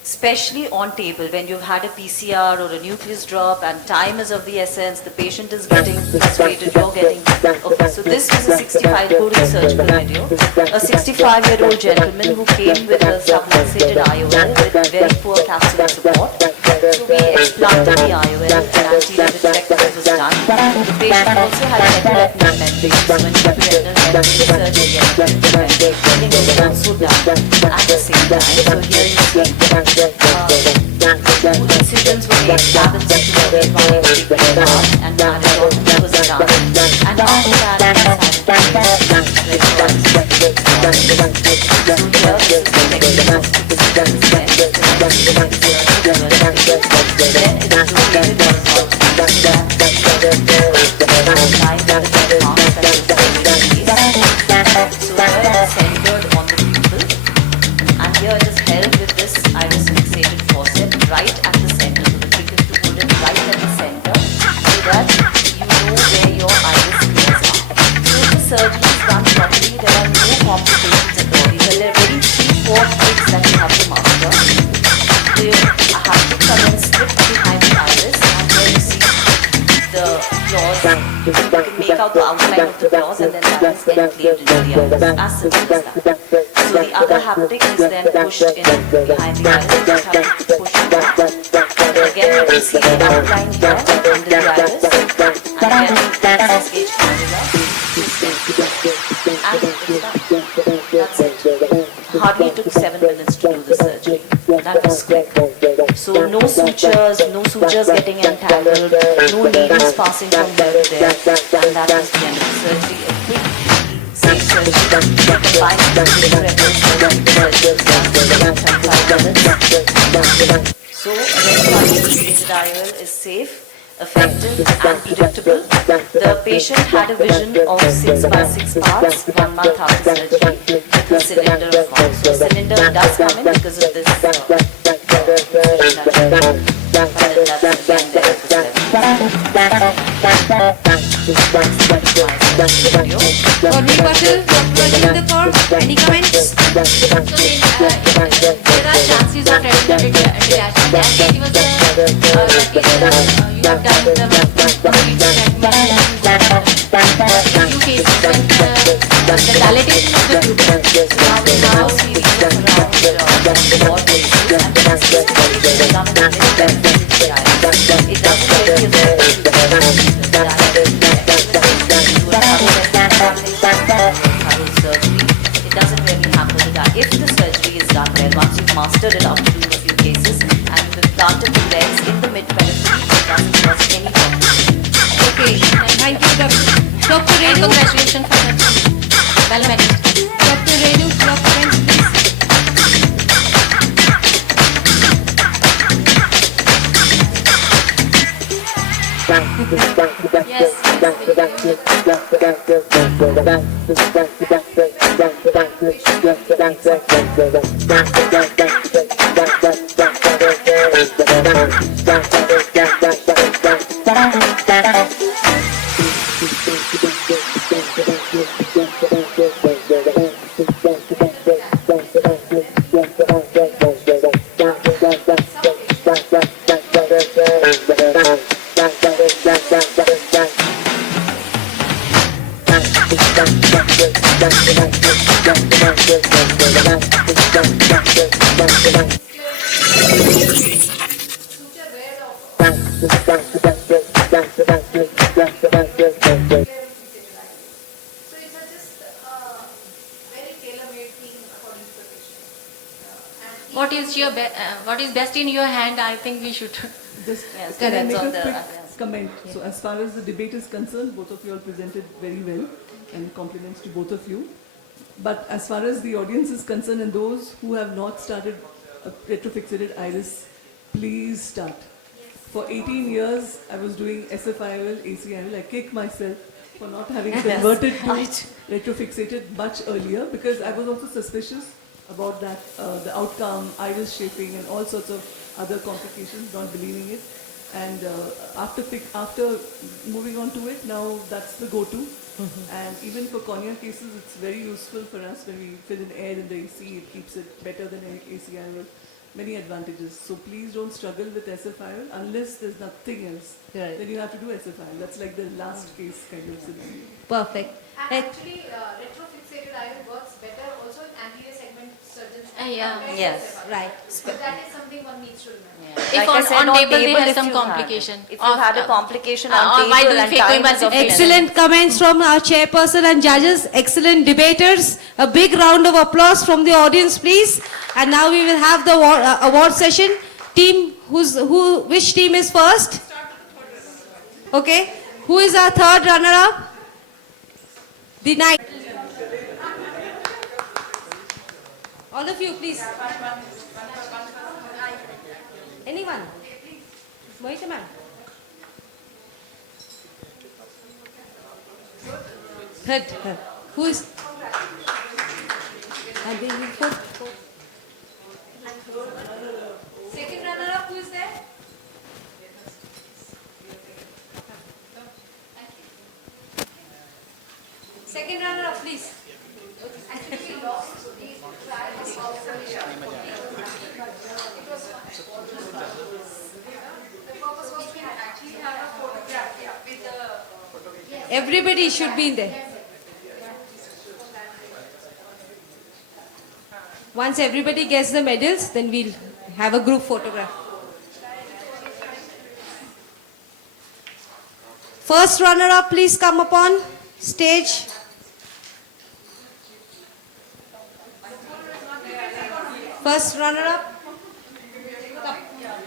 Especially on table when you've had a PCR or a nucleus drop and time is of the essence, the patient is getting frustrated, you're getting... Okay, so this is a 65, go to the surgical video. A 65-year-old gentleman who came with a subluxated IOL with very poor capsular support. So we explanted the IOL and anterior vitrectomy was done. The patient also had retinal membranes. So when you do retinal membrane surgery, everything is also done at the same time. So here you see incisions were made, cabins to the and added was done. And after that, here it is held with this iris fixated faucet right at the center. So the trick is to hold it right at the center so that you know where your iris clears are. So if the surgery is done properly, there are no complications at all. These are very 3-4 tricks that you have to master. The haptic come and slip behind the iris, and here you see the claws. You can make out the outline of the claws, and then that is enclaved into the iris. As simple as that. So the other haptic is then pushed in behind the iris, you have to push it back. Again, you can see the outline here under the iris, and again this gauge cannula, and it's done. That's it. Hardly took 7 minutes to do the surgery. That was quick. So no sutures getting entangled, no needles passing from here to there, and that was the end of the surgery. A quick safe surgery combined with So retinal IOL is safe, effective and predictable. The patient had a vision of 6 by 6 parts 1 month after surgery with a cylinder of mouth. So cylinder does come in because of this For rebuttal, Dr. Rajwinder Kaur, any comments? So there are chances of retinal detachment, and it was you have done the few cases when the dilatation of the pupil. So now we around broad basis, and the it doesn't really it doesn't really happen to that. If the surgery is done well, once you've mastered it after doing a few cases, and you've planted the legs in the mid-periphery, it doesn't cause any problem. Okay, thank you, Dr. Renu. Congratulations for that. Well managed. Dr. Renu, your comments, please. What is best in your hand, I think we should. Just Yes, can I depends make on a the- quick yes. comment? So as far as the debate is concerned, both of you all presented very well, and compliments to both of you. But as far as the audience is concerned, and those who have not started a retrofixated iris, please start. For 18 years, I was doing SFIOL, ACIOL. I kick myself for not having converted to retrofixated much earlier, because I was also suspicious about that, the outcome, iris shaping, and all sorts of other complications, not believing it. And after moving on to it, now that's the go-to. And even for cornea cases, it's very useful for us when we fill in air in the AC. It keeps it better than ACIOL. Many advantages. So please don't struggle with SFIOL unless there's nothing else. Right. Then you have to do SFIOL. That's like the last case kind of scenario. Perfect. Actually, retrofixated iris works better also in anterior segment surgeons. Yeah. Yes. Right. So that is something one needs to remember. If Like I said, on table they have if some you had- complication. If you had a complication on while table doing and phaco time is emulsification. of the Excellent comments from our chairperson and judges. Excellent debaters. A big round of applause from the audience, please. And now we will have the award session. Team, which team is first? Okay. Who is our third runner-up? The night. All of you, please. Anyone? Mohita ma'am. Third. Who is? And then fourth. Second runner-up, who is there? Second runner-up, please. Actually, we lost the trial Everybody should be in there. Once everybody gets the medals, then we'll have a group photograph. First runner-up, please come upon stage. First runner-up.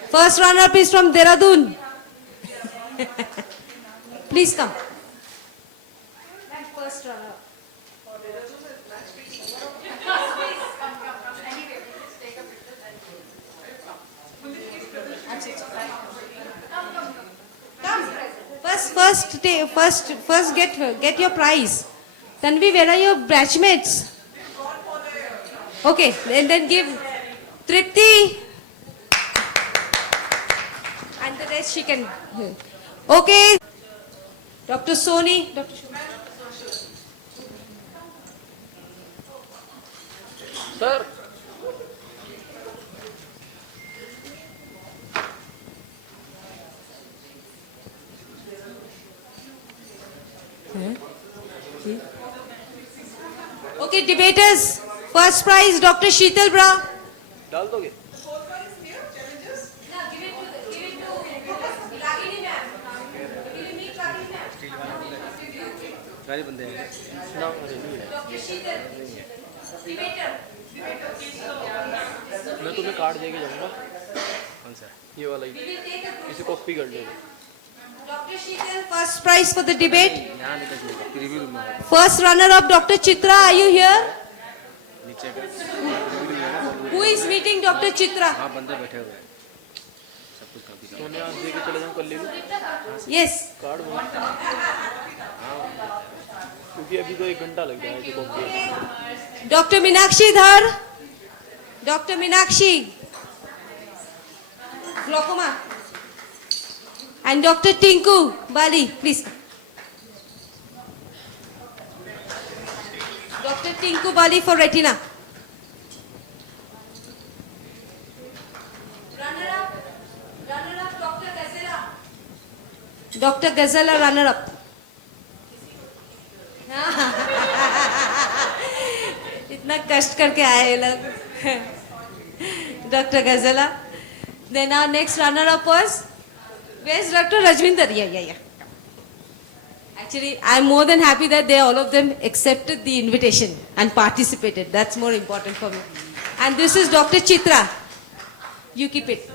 First runner-up is from Dehradun. Please come. First runner-up. Come. First get your prize. Tanvi, where are your batchmates? Okay, and then give Tripti. And the rest she can. Okay. Dr. Soni. Dr. Sir. Okay, debaters. First prize, Dr. Sheetal Bra. डाल दोगे सारे बंदे हैं ना मैं तुम्हें card देके जाऊंगा कौन सा ये वाला ही इसे कॉपी कर लो Dr. Sheetal, first prize for the debate. यहाँ निकल जाएगा रिव्यू रूम में होगा First runner-up, Dr. Chitra, are you here? नीचे का रिव्यू रूम है ना Who is meeting Dr. Chitra? हाँ बंदे बैठे हुए हैं सब कुछ कॉपी सोने आज देके चले जाऊँ कल ले लूँ Yes. कार्ड वो हाँ क्योंकि अभी तो 1 घंटा लग जाएगा जो copy Dr. Meenakshi Dhar. Dr. Meenakshi. Glaucoma. And Dr. Tinku Bali, please. Dr. Tinku Bali for retina. Runner-up, Dr. Gazela. Dr. Gazela, runner-up. इतना कष्ट करके आए ये लोग. Dr. Ghazala. Then our next runner-up was, where's Dr. Rajvinder? Yeah. Actually, I'm more than happy that all of them accepted the invitation and participated. That's more important for me. And this is Dr. Chitra. You keep it.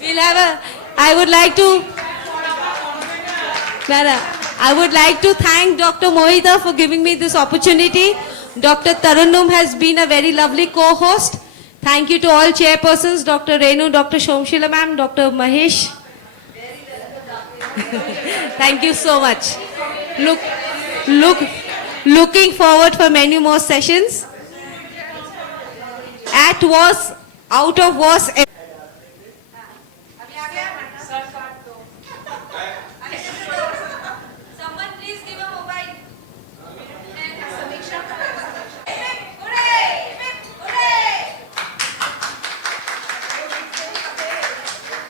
We'll have a, I would like to thank Dr. Mohita for giving me this opportunity. Dr. Tarannum has been a very lovely co-host. Thank you to all chairpersons, Dr. Renu, Dr. Shomshila ma'am, Dr. Mahesh. Thank you so much. Looking forward for many more sessions. Out of was